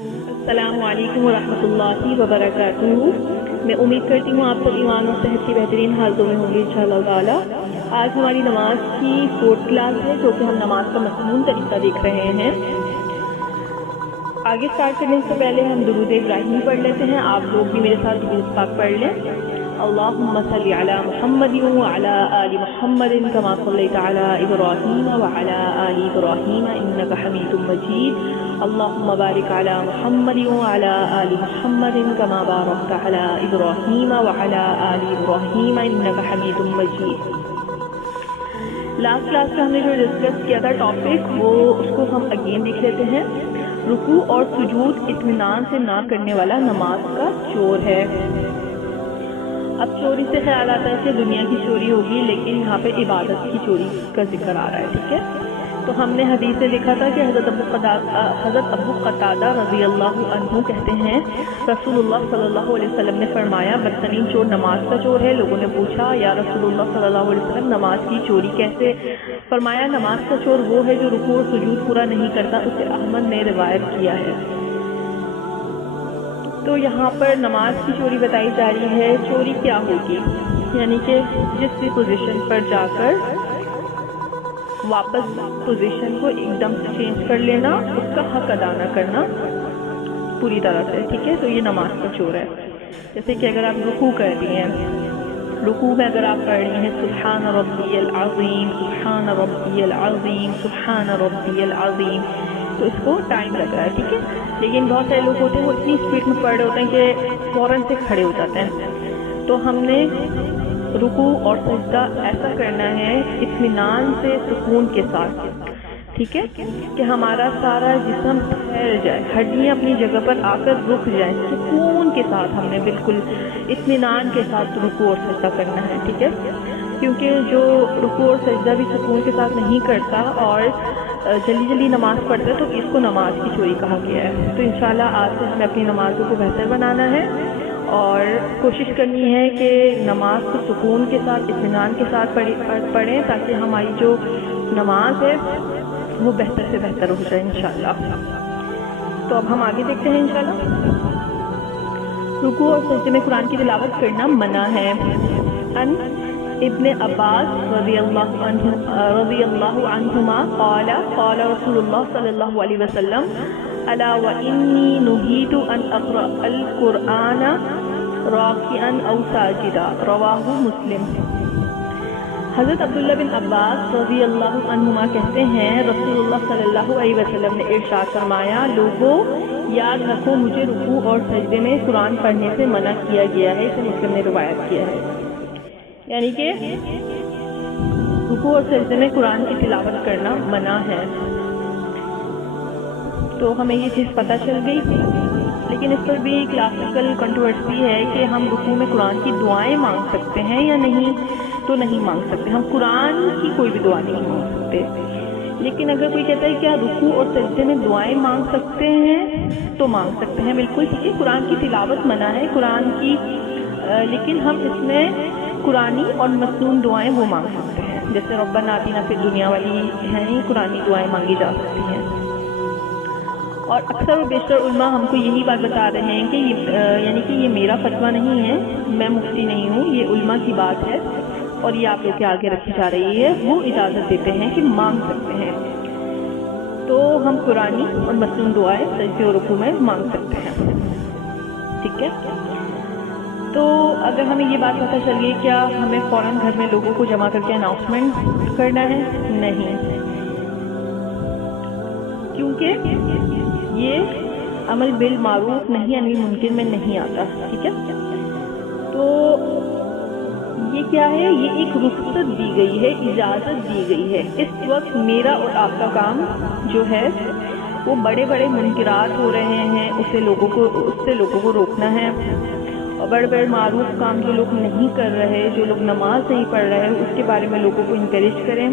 السلام علیکم ورحمۃ اللہ وبرکاتہ۔ میں امید کرتی ہوں آپ سب ایمان اور صحت کی بہترین حالتوں میں ہوں گے انشاءاللہ تعالی۔ آج ہماری نماز کی 4th کلاس ہے، جو کہ ہم نماز کا مصنون طریقہ دیکھ رہے ہیں۔ آگے سٹارٹ کرنے سے پہلے ہم درود ابراہیمی پڑھ لیتے ہیں۔ آپ لوگ بھی میرے ساتھ درود پاک پڑھ لیں۔ اللہم صلی علی محمد وعلی آل محمد کما صلیت علی ابراہیم وعلی آل ابراہیم انک حمید مجید۔ اللہم بارک علی محمد وعلی آل محمد کما بارکت علی ابراہیم وعلی آل ابراہیم انک حمید مجید۔ لاسٹ کلاس میں ہم نے جو ڈسکس کیا تھا ٹاپک، وہ اس کو ہم اگین دیکھ لیتے ہیں۔ رکوع اور سجود اطمینان سے نہ کرنے والا نماز کا چور ہے۔ اب چوری سے خیال آتا ہے کہ دنیا کی چوری ہوگی، لیکن یہاں پہ عبادت کی چوری کا ذکر آ رہا ہے، ٹھیک ہے۔ تو ہم نے حدیث سے دیکھا تھا کہ حضرت ابو قتادہ رضی اللہ عنہ کہتے ہیں رسول اللہ صلی اللہ علیہ وسلم نے فرمایا، بدترین چور نماز کا چور ہے۔ لوگوں نے پوچھا یا رسول اللہ صلی اللہ علیہ وسلم نماز کی چوری کیسے؟ فرمایا نماز کا چور وہ ہے جو رکوع اور سجود پورا نہیں کرتا۔ اسے احمد نے روایت کیا ہے۔ تو یہاں پر نماز کی چوری بتائی جا رہی ہے۔ چوری کیا ہوگی؟ یعنی کہ جس بھی پوزیشن پر جا کر واپس پوزیشن کو ایک دم سے چینج کر لینا، اس کا حق ادا نہ کرنا پوری طرح سے، ٹھیک ہے۔ تو یہ نماز کا چور ہے۔ جیسے کہ اگر آپ رکوع کر رہی ہیں، رکوع میں اگر آپ پڑھ رہی ہیں سبحان ربی العظیم سبحان ربی العظیم سبحان ربی العظیم، تو اس کو ٹائم لگ رہا ہے، ٹھیک ہے۔ لیکن بہت سارے لوگ ہوتے ہیں وہ اتنی اسپیڈ میں پڑھ رہے ہوتے ہیں کہ فوراً سے کھڑے ہو جاتے ہیں۔ تو ہم نے رکوع اور سجدہ ایسا کرنا ہے اطمینان سے، سکون کے ساتھ، ٹھیک ہے، کہ ہمارا سارا جسم ٹھہر جائے، ہڈیاں اپنی جگہ پر آ کر رک جائیں، سکون کے ساتھ ہم نے بالکل اطمینان کے ساتھ رکوع اور سجدہ کرنا ہے، ٹھیک ہے۔ کیونکہ جو رکوع اور سجدہ بھی سکون کے ساتھ نہیں کرتا اور جلدی جلدی نماز پڑھتا ہے، تو اس کو نماز کی چوری کہا گیا ہے۔ تو انشاءاللہ آج سے ہمیں اپنی نمازوں کو بہتر بنانا ہے اور کوشش کرنی ہے کہ نماز کو سکون کے ساتھ، اطمینان کے ساتھ پڑھیں، تاکہ ہماری جو نماز ہے وہ بہتر سے بہتر ہو جائے انشاءاللہ۔ تو اب ہم آگے دیکھتے ہیں انشاءاللہ۔ رکوع اور سجدے میں قرآن کی تلاوت کرنا منع ہے۔ ان ابن عباس رضی اللہ عنہما قال قال رسول اللہ صلی اللہ علیہ وسلم الا وانی نہیت ان اقرأ القرآن راکعا او ساجدا، رواہ مسلم۔ حضرت عبداللہ بن عباس رضی اللہ عنہما کہتے ہیں رسول اللہ صلی اللہ علیہ وسلم نے ارشاد فرمایا، لوگوں یاد رکھو مجھے رکوع اور سجدے میں قرآن پڑھنے سے منع کیا گیا ہے۔ اسے مسلم نے روایت کیا ہے۔ یعنی کہ رکوع اور سجدے میں قرآن کی تلاوت کرنا منع ہے۔ تو ہمیں یہ چیز پتہ چل گئی، لیکن اس پر بھی کلاسیکل کنٹروورسی ہے کہ ہم رکوع میں قرآن کی دعائیں مانگ سکتے ہیں یا نہیں۔ تو نہیں مانگ سکتے، ہم قرآن کی کوئی بھی دعا نہیں مانگ سکتے۔ لیکن اگر کوئی کہتا ہے کیا رکوع اور سجدے میں دعائیں مانگ سکتے ہیں، تو مانگ سکتے ہیں، بالکل ٹھیک ہے۔ قرآن کی تلاوت منع ہے قرآن کی، لیکن ہم اس میں قرآنی اور مصنون دعائیں وہ مانگ سکتے ہیں، جیسے ربنا آتنا فی الدنیا والی ہیں، قرآنی دعائیں مانگی جا سکتی ہیں۔ اور اکثر و بیشتر علماء ہم کو یہی بات بتا رہے ہیں کہ یعنی کہ یہ میرا فتویٰ نہیں ہے، میں مفتی نہیں ہوں، یہ علماء کی بات ہے اور یہ آپ لوگ کے آگے رکھی جا رہی ہے۔ وہ اجازت دیتے ہیں کہ مانگ سکتے ہیں، تو ہم قرآنی اور مصنون دعائیں سجدے اور رکوع میں مانگ سکتے ہیں، ٹھیک ہے۔ تو اگر ہمیں یہ بات پتہ چل گئی، کیا ہمیں فوراً گھر میں لوگوں کو جمع کر کے اناؤنسمنٹ کرنا ہے؟ نہیں، کیونکہ یہ عمل بالمعروف نہی عن المنکر میں نہیں آتا، ٹھیک ہے۔ تو یہ کیا ہے؟ یہ ایک رخصت دی گئی ہے، اجازت دی گئی ہے۔ اس وقت میرا اور آپ کا کام جو ہے وہ بڑے بڑے منکرات ہو رہے ہیں، اس سے لوگوں کو روکنا ہے، اور بڑے بڑے معروف کام جو لوگ نہیں کر رہے، جو لوگ نماز نہیں پڑھ رہے، اس کے بارے میں لوگوں کو انکریج کریں۔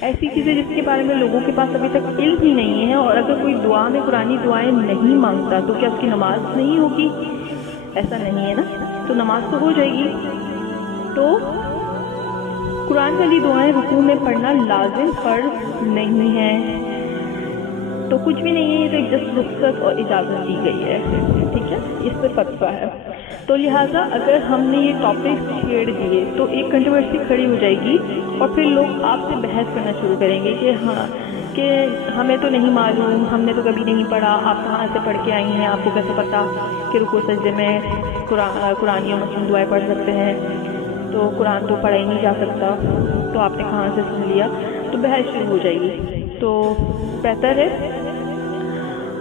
ایسی چیزیں جس کے بارے میں لوگوں کے پاس ابھی تک علم ہی نہیں ہے، اور اگر کوئی دعا میں قرآنی دعائیں نہیں مانگتا تو کیا اس کی نماز نہیں ہوگی؟ ایسا نہیں ہے نا، تو نماز تو ہو جائے گی۔ تو قرآن والی دعائیں رکوع میں پڑھنا لازم فرض نہیں ہے۔ تو کچھ بھی نہیں ہے، یہ تو ایک جسٹ رخصت اور اجازت دی گئی ہے، ٹھیک ہے، اس پہ فتویٰ ہے۔ تو لہٰذا اگر ہم نے یہ ٹاپک چھیڑ دیے تو ایک کنٹروورسی کھڑی ہو جائے گی اور پھر لوگ آپ سے بحث کرنا شروع کریں گے کہ ہاں کہ ہمیں تو نہیں معلوم، ہم نے تو کبھی نہیں پڑھا، آپ کہاں سے پڑھ کے آئی ہیں، آپ کو کیسے پتہ کہ رکوع سجدے میں قرآنی اور مسلم دعائیں پڑھ سکتے ہیں، تو قرآن تو پڑھا ہی نہیں جا سکتا، تو آپ نے کہاں سے سن لیا، تو بحث شروع ہو جائے گی۔ تو بہتر ہے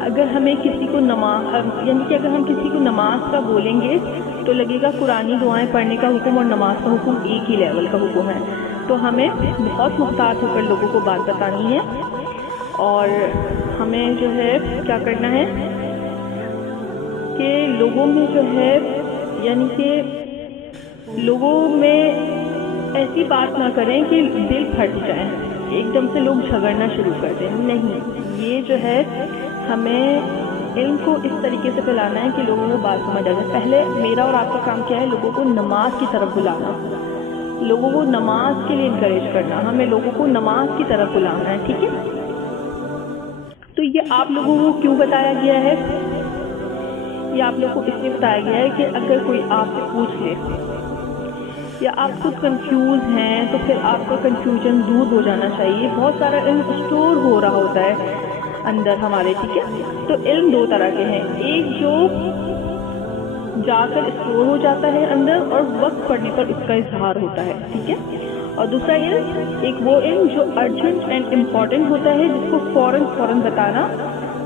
اگر ہمیں کسی کو یعنی کہ اگر ہم کسی کو نماز کا بولیں گے تو لگے گا قرآنی دعائیں پڑھنے کا حکم اور نماز کا حکم ایک ہی لیول کا حکم ہے، تو ہمیں بہت محتاط ہو کر لوگوں کو بات بتانی ہے، اور ہمیں جو ہے کیا کرنا ہے کہ لوگوں میں جو ہے یعنی کہ لوگوں میں ایسی بات نہ کریں کہ دل پھٹ جائے، ایک دم سے لوگ جھگڑنا شروع کر دیں، نہیں، یہ جو ہے ہمیں علم کو اس طریقے سے پھیلانا ہے کہ لوگوں کو بات سمجھ آ جائے۔ پہلے میرا اور آپ کا کام کیا ہے، لوگوں کو نماز کی طرف بلانا، لوگوں کو نماز کے لیے انکریج کرنا، ہمیں لوگوں کو نماز کی طرف بلانا ہے، ٹھیک ہے۔ تو یہ آپ لوگوں کو کیوں بتایا گیا ہے؟ یہ آپ لوگوں کو اس لیے بتایا گیا ہے کہ اگر کوئی آپ سے پوچھ لے یا آپ خود کنفیوز ہیں تو پھر آپ کا کنفیوژن دور ہو جانا چاہیے۔ بہت سارا علم اسٹور ہو رہا ہوتا ہے اندر ہمارے، ٹھیک ہے۔ تو علم دو طرح کے ہیں، ایک جو جا کر اسٹور ہو جاتا ہے اندر اور وقت پڑنے پر اس کا اظہار ہوتا ہے، ٹھیک ہے، اور دوسرا علم ایک وہ علم جو ارجنٹ اینڈ امپورٹنٹ ہوتا ہے، جس کو فوراً بتانا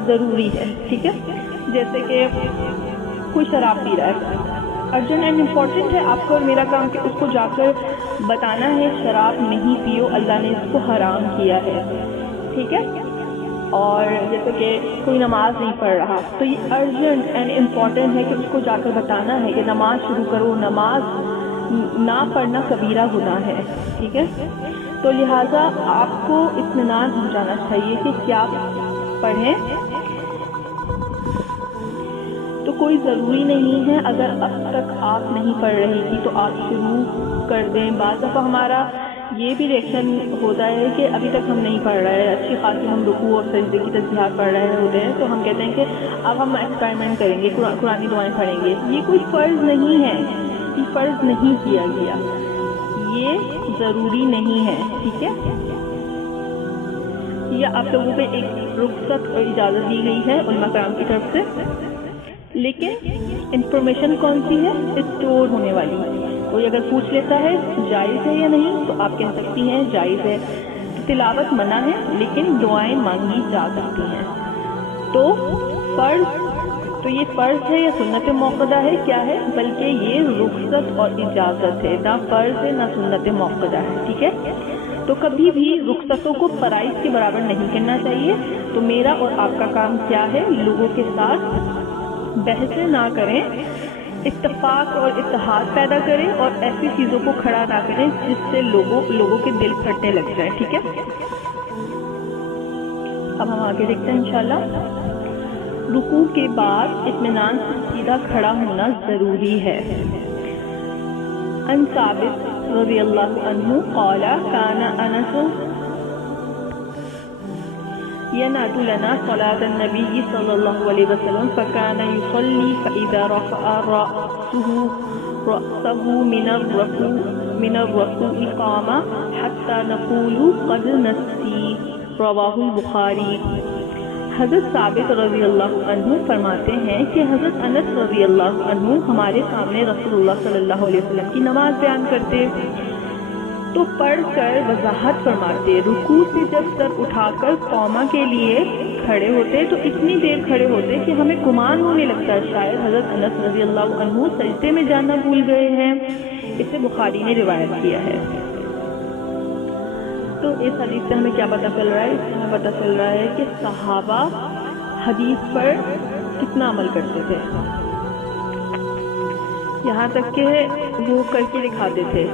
ضروری ہے، ٹھیک ہے۔ جیسے کہ کوئی شراب پی رہا ہے، ارجنٹ اینڈ امپورٹنٹ ہے آپ کو اور میرا کام کہ اس کو جا کر بتانا ہے شراب نہیں پیو، اللہ نے اس کو حرام کیا ہے، ٹھیک ہے۔ اور جیسے کہ کوئی نماز نہیں پڑھ رہا تو یہ ارجنٹ اینڈ امپورٹنٹ ہے کہ اس کو جا کر بتانا ہے کہ نماز شروع کرو، نماز نہ پڑھنا کبیرہ گناہ ہے، ٹھیک ہے۔ تو لہٰذا آپ کو اطمینان ہو جانا چاہیے کہ کیا پڑھیں، تو کوئی ضروری نہیں ہے اگر اب تک آپ نہیں پڑھ رہی تھی تو آپ شروع کر دیں۔ بعض دفعہ ہمارا یہ بھی ریئیکشن ہوتا ہے کہ ابھی تک ہم نہیں پڑھ رہے ہیں، اچھی خاصی ہم رکوع اور سجدے کی تسبیحات پڑھ رہے ہوتے ہیں، تو ہم کہتے ہیں کہ اب ہم ایکسپیریمنٹ کریں گے، قرآنی دعائیں پڑھیں گے۔ یہ کوئی فرض نہیں ہے، یہ فرض نہیں کیا گیا، یہ ضروری نہیں ہے، ٹھیک ہے۔ یہ آپ لوگوں پہ ایک رخصت اور اجازت دی گئی ہے علماء کرام کی طرف سے، لیکن انفارمیشن کون سی ہے؟ اسٹور ہونے والی۔ کوئی اگر پوچھ لیتا ہے جائز ہے یا نہیں تو آپ کہہ سکتی ہیں جائز ہے، تلاوت منع ہے لیکن دعائیں مانگی جا سکتی ہیں۔ تو یہ فرض ہے یا سنت موقدہ ہے، کیا ہے؟ بلکہ یہ رخصت اور اجازت ہے، نہ فرض ہے نہ سنت موقدہ ہے، ٹھیک ہے۔ تو کبھی بھی رخصتوں کو فرائض کے برابر نہیں کرنا چاہیے۔ تو میرا اور آپ کا کام کیا ہے؟ لوگوں کے ساتھ بحثیں نہ کریں، اتفاق اور اتحاد پیدا کریں اور ایسی چیزوں کو کھڑا نہ کریں جس سے لوگوں کے دل پھٹنے لگ جائیں، ٹھیک ہے۔ اب ہم آگے دیکھتے ہیں انشاءاللہ۔ رکوع کے بعد اطمینان سے سیدھا کھڑا ہونا ضروری ہے۔ عن ثابت رضی اللہ عنہ قال كان انس ينعت لنا صلاة النبي صلى الله عليه وسلم فكان يصلي فإذا رفع رأسه من الركوع قام حتى نقول قد نسي، رواہ البخاری۔ حضرت ثابت رضی اللہ عنہ فرماتے ہیں کہ حضرت انس رضی اللہ عنہ ہمارے سامنے رسول اللہ صلی اللہ علیہ وسلم کی نماز بیان کرتے تو پڑھ کر وضاحت فرماتے، رکوع سے جب سر اٹھا کر قوما کے لیے کھڑے ہوتے تو اتنی دیر کھڑے ہوتے کہ ہمیں گمان ہونے لگتا شاید حضرت انس رضی اللہ عنہ سجدے میں جانا بھول گئے ہیں۔ اسے بخاری نے روایت کیا ہے۔ تو اس حدیث سے ہمیں کیا پتہ چل رہا ہے؟ اس سے ہمیں پتہ چل رہا ہے کہ صحابہ حدیث پر کتنا عمل کرتے تھے، یہاں تک کہ وہ کر کے دکھاتے تھے۔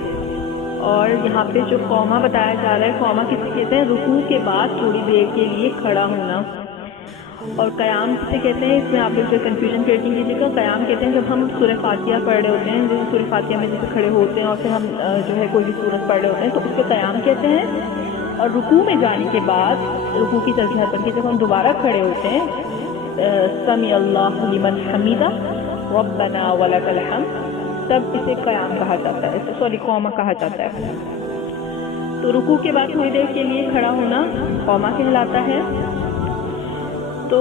اور یہاں پہ جو قوما بتایا جا رہا ہے، قوما کسے کہتے ہیں؟ رکوع کے بعد تھوڑی دیر کے لیے کھڑا ہونا۔ اور قیام کسے کہتے ہیں؟ اس میں آپ لوگ جو کنفیوژن کریٹ نہیں کیجیے گا۔ قیام کہتے ہیں جب ہم سورہ فاتحہ پڑھ رہے ہوتے ہیں، جیسے سورہ فاتحہ میں جیسے کھڑے ہوتے ہیں اور پھر ہم جو ہے کوئی بھی سورت پڑھ رہے ہوتے ہیں تو اس کو قیام کہتے ہیں۔ اور رکوع میں جانے کے بعد رکوع کی تسبیحات پڑھ کے جب ہم دوبارہ کھڑے ہوتے ہیں سمیع اللہ لمن حمیدہ ربنا ولک الحمد، تب اسے قیام کہا جاتا ہے، قوما کہا جاتا ہے۔ تو رکوع کے بعد تھوڑی دیر کے لیے کھڑا ہونا قوما کہلاتا ہے۔ تو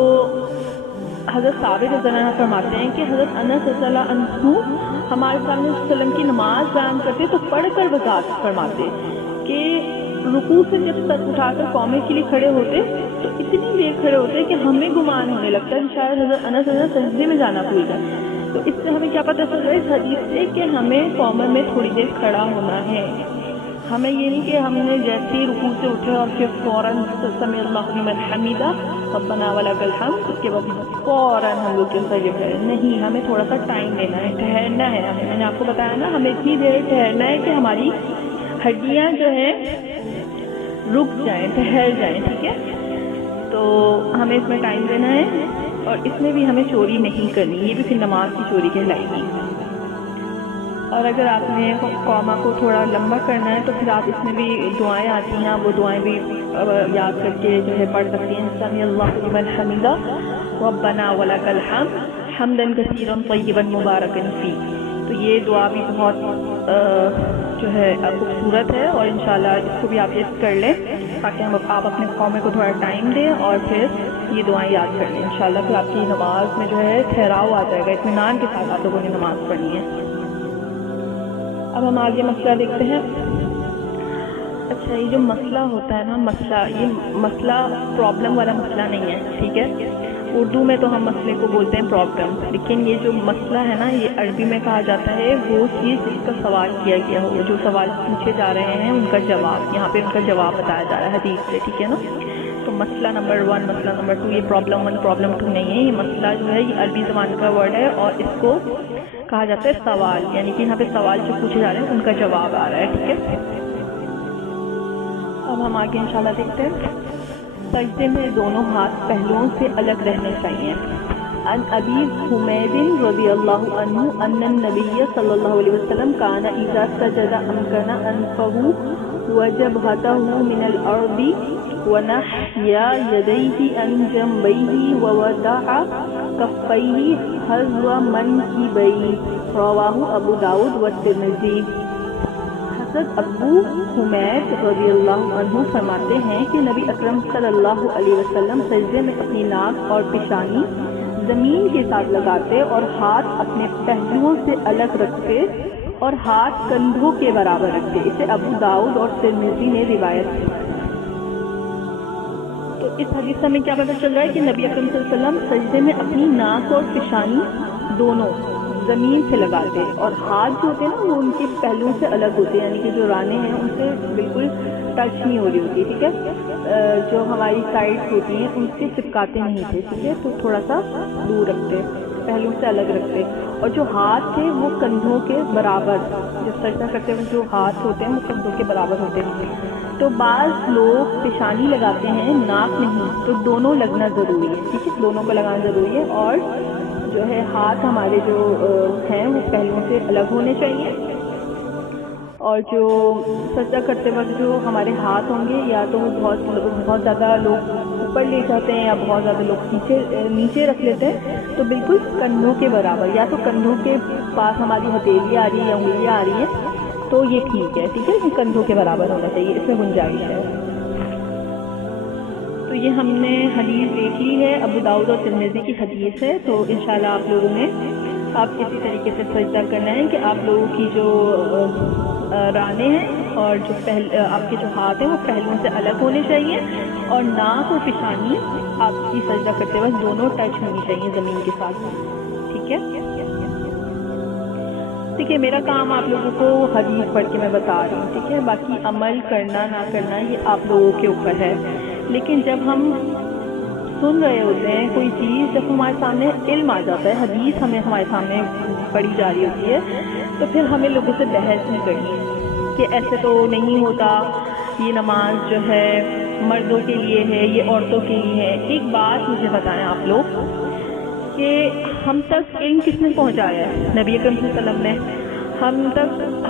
حضرت ثابت رضی اللہ عنہ فرماتے ہیں کہ حضرت انس رضی اللہ عنہ ہمارے سامنے صلی اللہ علیہ وسلم کی نماز بیان کرتے تو پڑھ کر وضاحت فرماتے کہ رکوع سے جب سر اٹھا کر قومے کے لیے کھڑے ہوتے تو اتنی دیر کھڑے ہوتے کہ ہمیں گمان ہونے لگتا ہے کہ شاید حضرت انس رضی اللہ عنہ سجدے میں جانا بھول گئے۔ تو اس سے ہمیں کیا پتہ چل رہا ہے اس حدیث سے کہ ہمیں قومے میں تھوڑی دیر کھڑا ہونا ہے۔ ہمیں یہ نہیں کہ ہم نے جیسے ہی رکوع سے اٹھے اور پھر فوراً سمیع اللہ لمن حمیدہ ربنا ولک الحمد اس کے بعد فوراً ہم لوگ جو سجدے کریں، نہیں، ہمیں تھوڑا سا ٹائم لینا ہے، ٹھہرنا ہے۔ میں نے آپ کو بتایا نا ہمیں اتنی دیر ٹھہرنا ہے کہ ہماری ہڈیاں جو ہیں رک جائیں، ٹھہر جائیں، ٹھیک ہے؟ تو ہمیں اس میں ٹائم دینا ہے اور اس میں بھی ہمیں چوری نہیں کرنی، یہ بھی پھر نماز کی چوری کہلائے گی۔ اور اگر آپ نے قوما کو تھوڑا لمبا کرنا ہے تو پھر آپ اس میں بھی دعائیں آتی ہیں، وہ دعائیں بھی یاد کر کے جو ہے پڑھ سکتی ہیں، سمیع اللہ لمن حمیدہ ربنا ولک الحمد حمدا کثیرا طیبا مبارکا فی۔ تو یہ دعا بھی بہت جو ہے خوبصورت ہے اور انشاءاللہ اس کو بھی آپ یاد کر لیں تاکہ آپ اپنے قومے کو تھوڑا ٹائم دیں اور پھر یہ دعائیں یاد کر لیں، انشاءاللہ پھر آپ کی نماز میں جو ہے ٹھہراؤ آ جائے گا، اطمینان کے ساتھ آپ لوگوں نے نماز پڑھنی ہے۔ اب ہم آگے مسئلہ دیکھتے ہیں۔ اچھا، یہ جو مسئلہ ہوتا ہے نا، یہ مسئلہ پرابلم والا مسئلہ نہیں ہے، ٹھیک ہے؟ اردو میں تو ہم مسئلے کو بولتے ہیں پرابلم، لیکن یہ جو مسئلہ ہے نا یہ عربی میں کہا جاتا ہے وہ چیز جس کا سوال کیا گیا ہو، جو سوال پوچھے جا رہے ہیں ان کا جواب، یہاں پہ ان کا جواب بتایا جا رہا ہے حدیث سے، ٹھیک ہے نا؟ تو مسئلہ نمبر 1، مسئلہ نمبر 2، یہ پرابلم 1 پرابلم 2 نہیں ہے، یہ مسئلہ جو ہے یہ عربی زبان کا ورڈ ہے اور اس کو کہا جاتا ہے سوال، یعنی کہ یہاں پہ سوال جو پوچھے جا رہے ہیں ان کا جواب آ رہا ہے، ٹھیک ہے؟ اب ہم آگے انشاءاللہ دیکھتے ہیں۔ سجدے میں دونوں ہاتھ پہلوؤں سے الگ رہنے چاہیے۔ عن ابی حمید رضی اللہ عنہ ان النبی صلی اللہ علیہ وسلم کان اذا سجد امکن انفہ وجبہتہ من الارض ونحیا یدیہ عن جنبیہ ووضع کفیہ حذو منکبیہ، رواہ ابو داؤد والترمذی۔ حضرت ابو حمید رضی اللہ عنہ فرماتے ہیں کہ نبی اکرم صلی اللہ علیہ وسلم سجدے میں اپنی ناک اور پیشانی زمین کے ساتھ لگاتے اور ہاتھ اپنے پہلوؤں سے الگ رکھتے اور ہاتھ کندھوں کے برابر رکھتے، اسے ابو داؤد اور ترمذی نے روایت کی۔ تو اس حدیث میں کیا پتہ چل رہا ہے کہ نبی اکرم صلی اللہ علیہ وسلم سجدے میں اپنی ناک اور پیشانی دونوں زمین سے لگاتے اور ہاتھ جو ہوتے ہیں نا وہ ان کے پہلوؤں سے الگ ہوتے ہیں، یعنی کہ جو رانے ہیں ان سے بالکل ٹچ نہیں ہو رہی ہوتی، ٹھیک ہے؟ جو ہماری سائڈ ہوتی ہیں ان سے چپکاتے نہیں تھے، ٹھیک ہے؟ تو تھوڑا سا دور رکھتے، پہلوؤں سے الگ رکھتے، اور جو ہاتھ تھے وہ کندھوں کے برابر، جب سجدہ کرتے ہوئے جو ہاتھ ہوتے ہیں وہ کندھوں کے برابر ہوتے ہیں۔ تو بعض لوگ پیشانی لگاتے ہیں، ناک نہیں، تو دونوں لگنا ضروری ہے، ٹھیک ہے؟ دونوں کو لگانا ضروری ہے، اور جو ہے ہاتھ ہمارے جو ہیں وہ پہلوؤں سے الگ ہونے چاہیے، اور جو سجدہ کرتے وقت جو ہمارے ہاتھ ہوں گے یا تو وہ بہت زیادہ لوگ اوپر لے جاتے ہیں یا بہت زیادہ لوگ نیچے رکھ لیتے ہیں، تو بالکل کندھوں کے برابر، یا تو کندھوں کے پاس ہماری ہتھیلی آ رہی ہے یا انگلیاں آ رہی ہیں تو یہ ٹھیک ہے، ٹھیک ہے؟ کہ کندھوں کے برابر ہونا چاہیے، اس میں گنجائش ہے۔ تو یہ ہم نے حدیث دیکھ لی ہے، ابو داؤد اور ترمذی کی حدیث ہے، تو انشاءاللہ آپ لوگوں نے اسی طریقے سے سجدہ کرنا ہے کہ آپ لوگوں کی جو رانے ہیں اور جو آپ کے جو ہاتھ ہیں وہ پہلوؤں سے الگ ہونے چاہیے، اور ناک اور پیشانی آپ کی سجدہ کرتے وقت دونوں ٹچ ہونی چاہیے زمین کے ساتھ، ٹھیک ہے؟ ٹھیک ہے، میرا کام آپ لوگوں کو حدیث پڑھ کے میں بتا رہی ہوں، ٹھیک ہے؟ باقی عمل کرنا نہ کرنا یہ آپ لوگوں کے اوپر ہے، لیکن جب ہم سن رہے ہوتے ہیں کوئی چیز، جب ہمارے سامنے علم آ جاتا ہے، حدیث ہمارے سامنے پڑھی جا رہی ہوتی ہے، تو پھر ہمیں لوگوں سے بحث نہیں کرنی کہ ایسے تو نہیں ہوتا، یہ نماز جو ہے مردوں کے لیے ہے، یہ عورتوں کے لیے ہے۔ ایک بات مجھے بتائیں آپ لوگ کہ ہم تک علم کس نے پہنچایا ہے؟ نبی اکرم صلی اللہ علیہ وسلم نے۔ ہم تک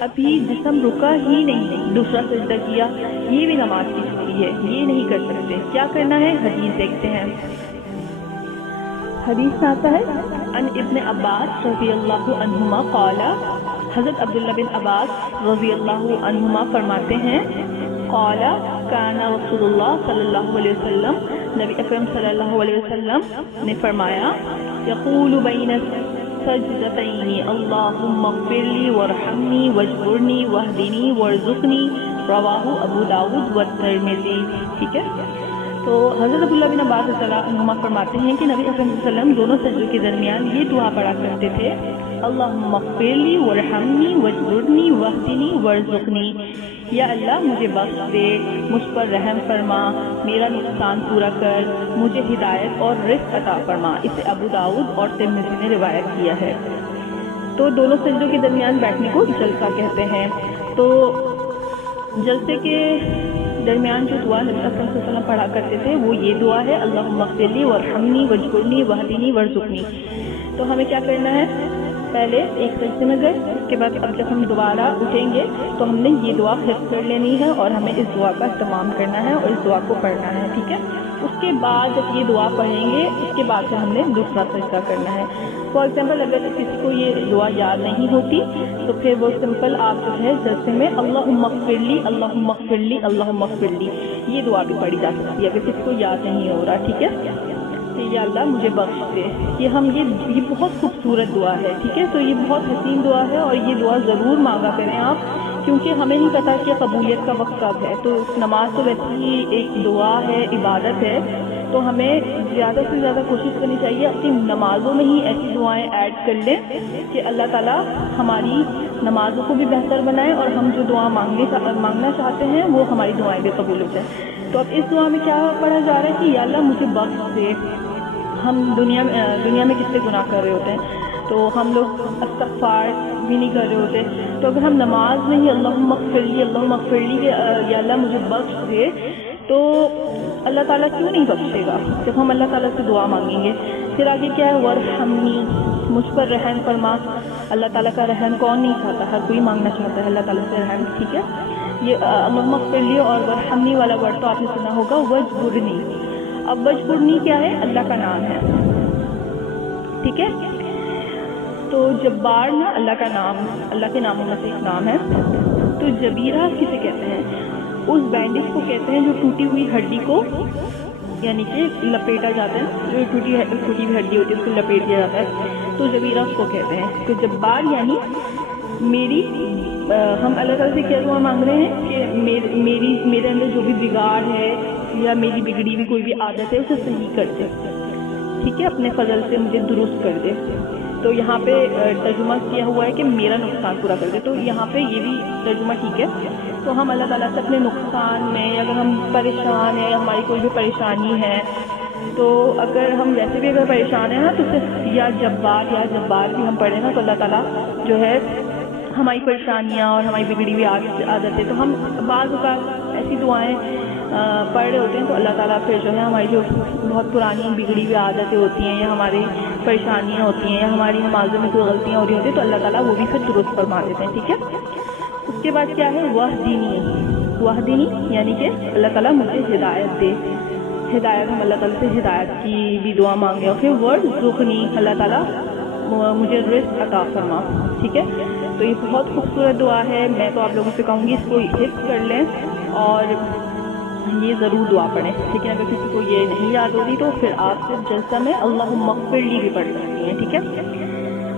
ابھی جسم رکا ہی نہیں، دوسرا سجدہ کیا، یہ بھی نماز کی چھٹی ہے، یہ نہیں کر سکتے. کیا کرنا ہے؟ حدیث دیکھتے ہیں. حدیث میں آتا ہے ان ابن عباس رضی اللہ عنہما قال، حضرت عبداللہ بن عباس رضی اللہ عنہما فرماتے ہیں، قال کان رسول اللہ صلی اللہ علیہ وسلم، نبی اکرم صلی اللہ علیہ وسلم نے فرمایا، یقول بین سجدتین اللہم اغفر لی وارحمنی واجبرنی واہدنی وارزقنی، رواہ ابو داؤد والترمذی. ٹھیک ہے، تو حضرت عبداللہ بن عباس رضی اللہ عنہما فرماتے ہیں کہ نبی اکرم صلی اللہ علیہ وسلم دونوں سجدوں کے درمیان یہ دعا پڑھا کرتے تھے، اللہم اغفر لی وارحمنی واجبرنی واہدنی وارزقنی، یا اللہ مجھے بخش دے، مجھ پر رحم فرما، میرا نقصان پورا کر، مجھے ہدایت اور رزق عطا فرما. اسے ابو داؤد اور ترمذی نے روایت کیا ہے. تو دونوں سجدوں کے درمیان بیٹھنے کو جلسہ کہتے ہیں. تو جلسے کے درمیان جو دعا نبی اکرم صلی اللہ علیہ وسلم پڑھا کرتے تھے وہ یہ دعا ہے، اللہم اغفر لی وارحمنی واجبرنی واہدنی وارزقنی. تو ہمیں کیا کرنا ہے؟ پہلے ایک سجدے میں گئے، اس کے بعد اب جب ہم دوبارہ اٹھیں گے تو ہم نے یہ دعا حفظ کر لینی ہے اور ہمیں اس دعا کا اہتمام کرنا ہے اور اس دعا کو پڑھنا ہے. ٹھیک ہے، اس کے بعد جب یہ دعا پڑھیں گے اس کے بعد سے ہم نے دوسرا سجدہ کرنا ہے. فار ایگزامپل اگر کسی کو یہ دعا یاد نہیں ہوتی تو پھر وہ سمپل آپ جو ہے جلسے میں اللہم اغفر لی اللہم اغفر لی اللہم اغفر لی یہ دعا بھی پڑھی جا سکتی ہے اگر کسی کو یاد نہیں ہو رہا. ٹھیک ہے، کہ یا اللہ مجھے بخش دے. یہ بہت خوبصورت دعا ہے. ٹھیک ہے، تو یہ بہت حسین دعا ہے اور یہ دعا ضرور مانگا کریں آپ، کیونکہ ہمیں نہیں پتا کہ قبولیت کا وقت کب ہے. تو نماز تو ویسے ہی ایک دعا ہے، عبادت ہے، تو ہمیں زیادہ سے زیادہ کوشش کرنی چاہیے اپنی نمازوں میں ہی ایسی دعائیں ایڈ کر لیں کہ اللہ تعالیٰ ہماری نمازوں کو بھی بہتر بنائے اور ہم جو دعا مانگنا چاہتے ہیں وہ ہماری دعائیں بھی قبول ہو جائیں. تو اب اس دعا میں کیا پڑھا جا رہا ہے کہ یا اللہ مجھے بخش دے. ہم دنیا میں کتنے گناہ کر رہے ہوتے ہیں تو ہم لوگ استغفار بھی نہیں کر رہے ہوتے. تو اگر ہم نماز میں ہی اللہم اغفر لی یا اللہ مجھے بخش دے تو اللہ تعالیٰ کیوں نہیں بخشے گا جب ہم اللہ تعالیٰ سے دعا مانگیں گے. پھر آگے کیا ہے؟ وارحمنی، مجھ پر رحم فرما. اللہ تعالیٰ کا رحم کون نہیں چاہتا؟ ہر کوئی مانگنا چاہتا ہے اللہ تعالیٰ سے رحم. ٹھیک ہے، یہ اللہم اغفر لی اور وارحمنی والا ورڈ تو آپ نے سنا ہوگا. واجبرنی، اب واجبرنی کیا ہے؟ اللہ کا نام ہے. ٹھیک ہے، تو جبار نا اللہ کا نام، اللہ کے ناموں میں سے ایک نام ہے. تو جبیرہ کسے کہتے ہیں؟ اس بینڈیج کو کہتے ہیں جو ٹوٹی ہوئی ہڈی کو یعنی کہ لپیٹا جاتا ہے، جو ٹوٹی ہوئی ہڈی ہوتی ہے اس کو لپیٹ دیا جاتا ہے، تو جبیرہ اس کو کہتے ہیں. تو جبار یعنی ہم اللہ تعالیٰ سے کیا دعا مانگ رہے ہیں کہ میرے اندر جو بھی بگاڑ ہے یا میری بگڑی ہوئی کوئی بھی عادت ہے اسے صحیح کر دے. ٹھیک ہے، اپنے فضل سے مجھے درست کر دے. تو یہاں پہ ترجمہ کیا ہوا ہے کہ میرا نقصان پورا کر دے. تو یہاں پہ یہ بھی ترجمہ ٹھیک ہے. تو ہم اللہ تعالیٰ سے اپنے نقصان میں اگر ہم پریشان ہیں، ہماری کوئی بھی پریشانی ہے، تو اگر ہم ویسے بھی اگر پریشان ہیں نا تو صرف یا جبار بھی ہم پڑھیں نا تو اللہ تعالیٰ جو ہے ہماری پریشانیاں اور ہماری بگڑی ہوئی عادت ہے تو ہم بعض اوقات ایسی دعائیں پڑھ رہے ہوتے ہیں تو اللہ تعالیٰ پھر جو ہے ہماری جو بہت پرانی بگڑی ہوئی عادتیں ہوتی ہیں یا ہماری پریشانیاں ہوتی ہیں یا ہماری نمازوں میں کوئی غلطیاں ہو رہی ہوتی ہیں تو اللہ تعالیٰ وہ بھی پھر درست فرما دیتے ہیں. ٹھیک ہے، اس کے بعد کیا ہے؟ واہدینی یعنی کہ اللہ تعالیٰ مجھے ہدایت دے. ہدایت، ہم اللہ تعالیٰ سے ہدایت کی بھی دعا مانگے. اور پھر ورزقنی، اللہ تعالیٰ مجھے رزق عطا فرما. ٹھیک ہے، تو یہ بہت خوبصورت دعا ہے. میں تو آپ لوگوں سے کہوں گی اس کو حفظ کر لیں اور یہ ضرور دعا پڑھیں. ٹھیک ہے، اگر کسی کو یہ نہیں یاد ہوتی تو پھر آپ صرف جلسہ میں اللہم اغفر لی بھی پڑھ سکتی ہیں. ٹھیک ہے،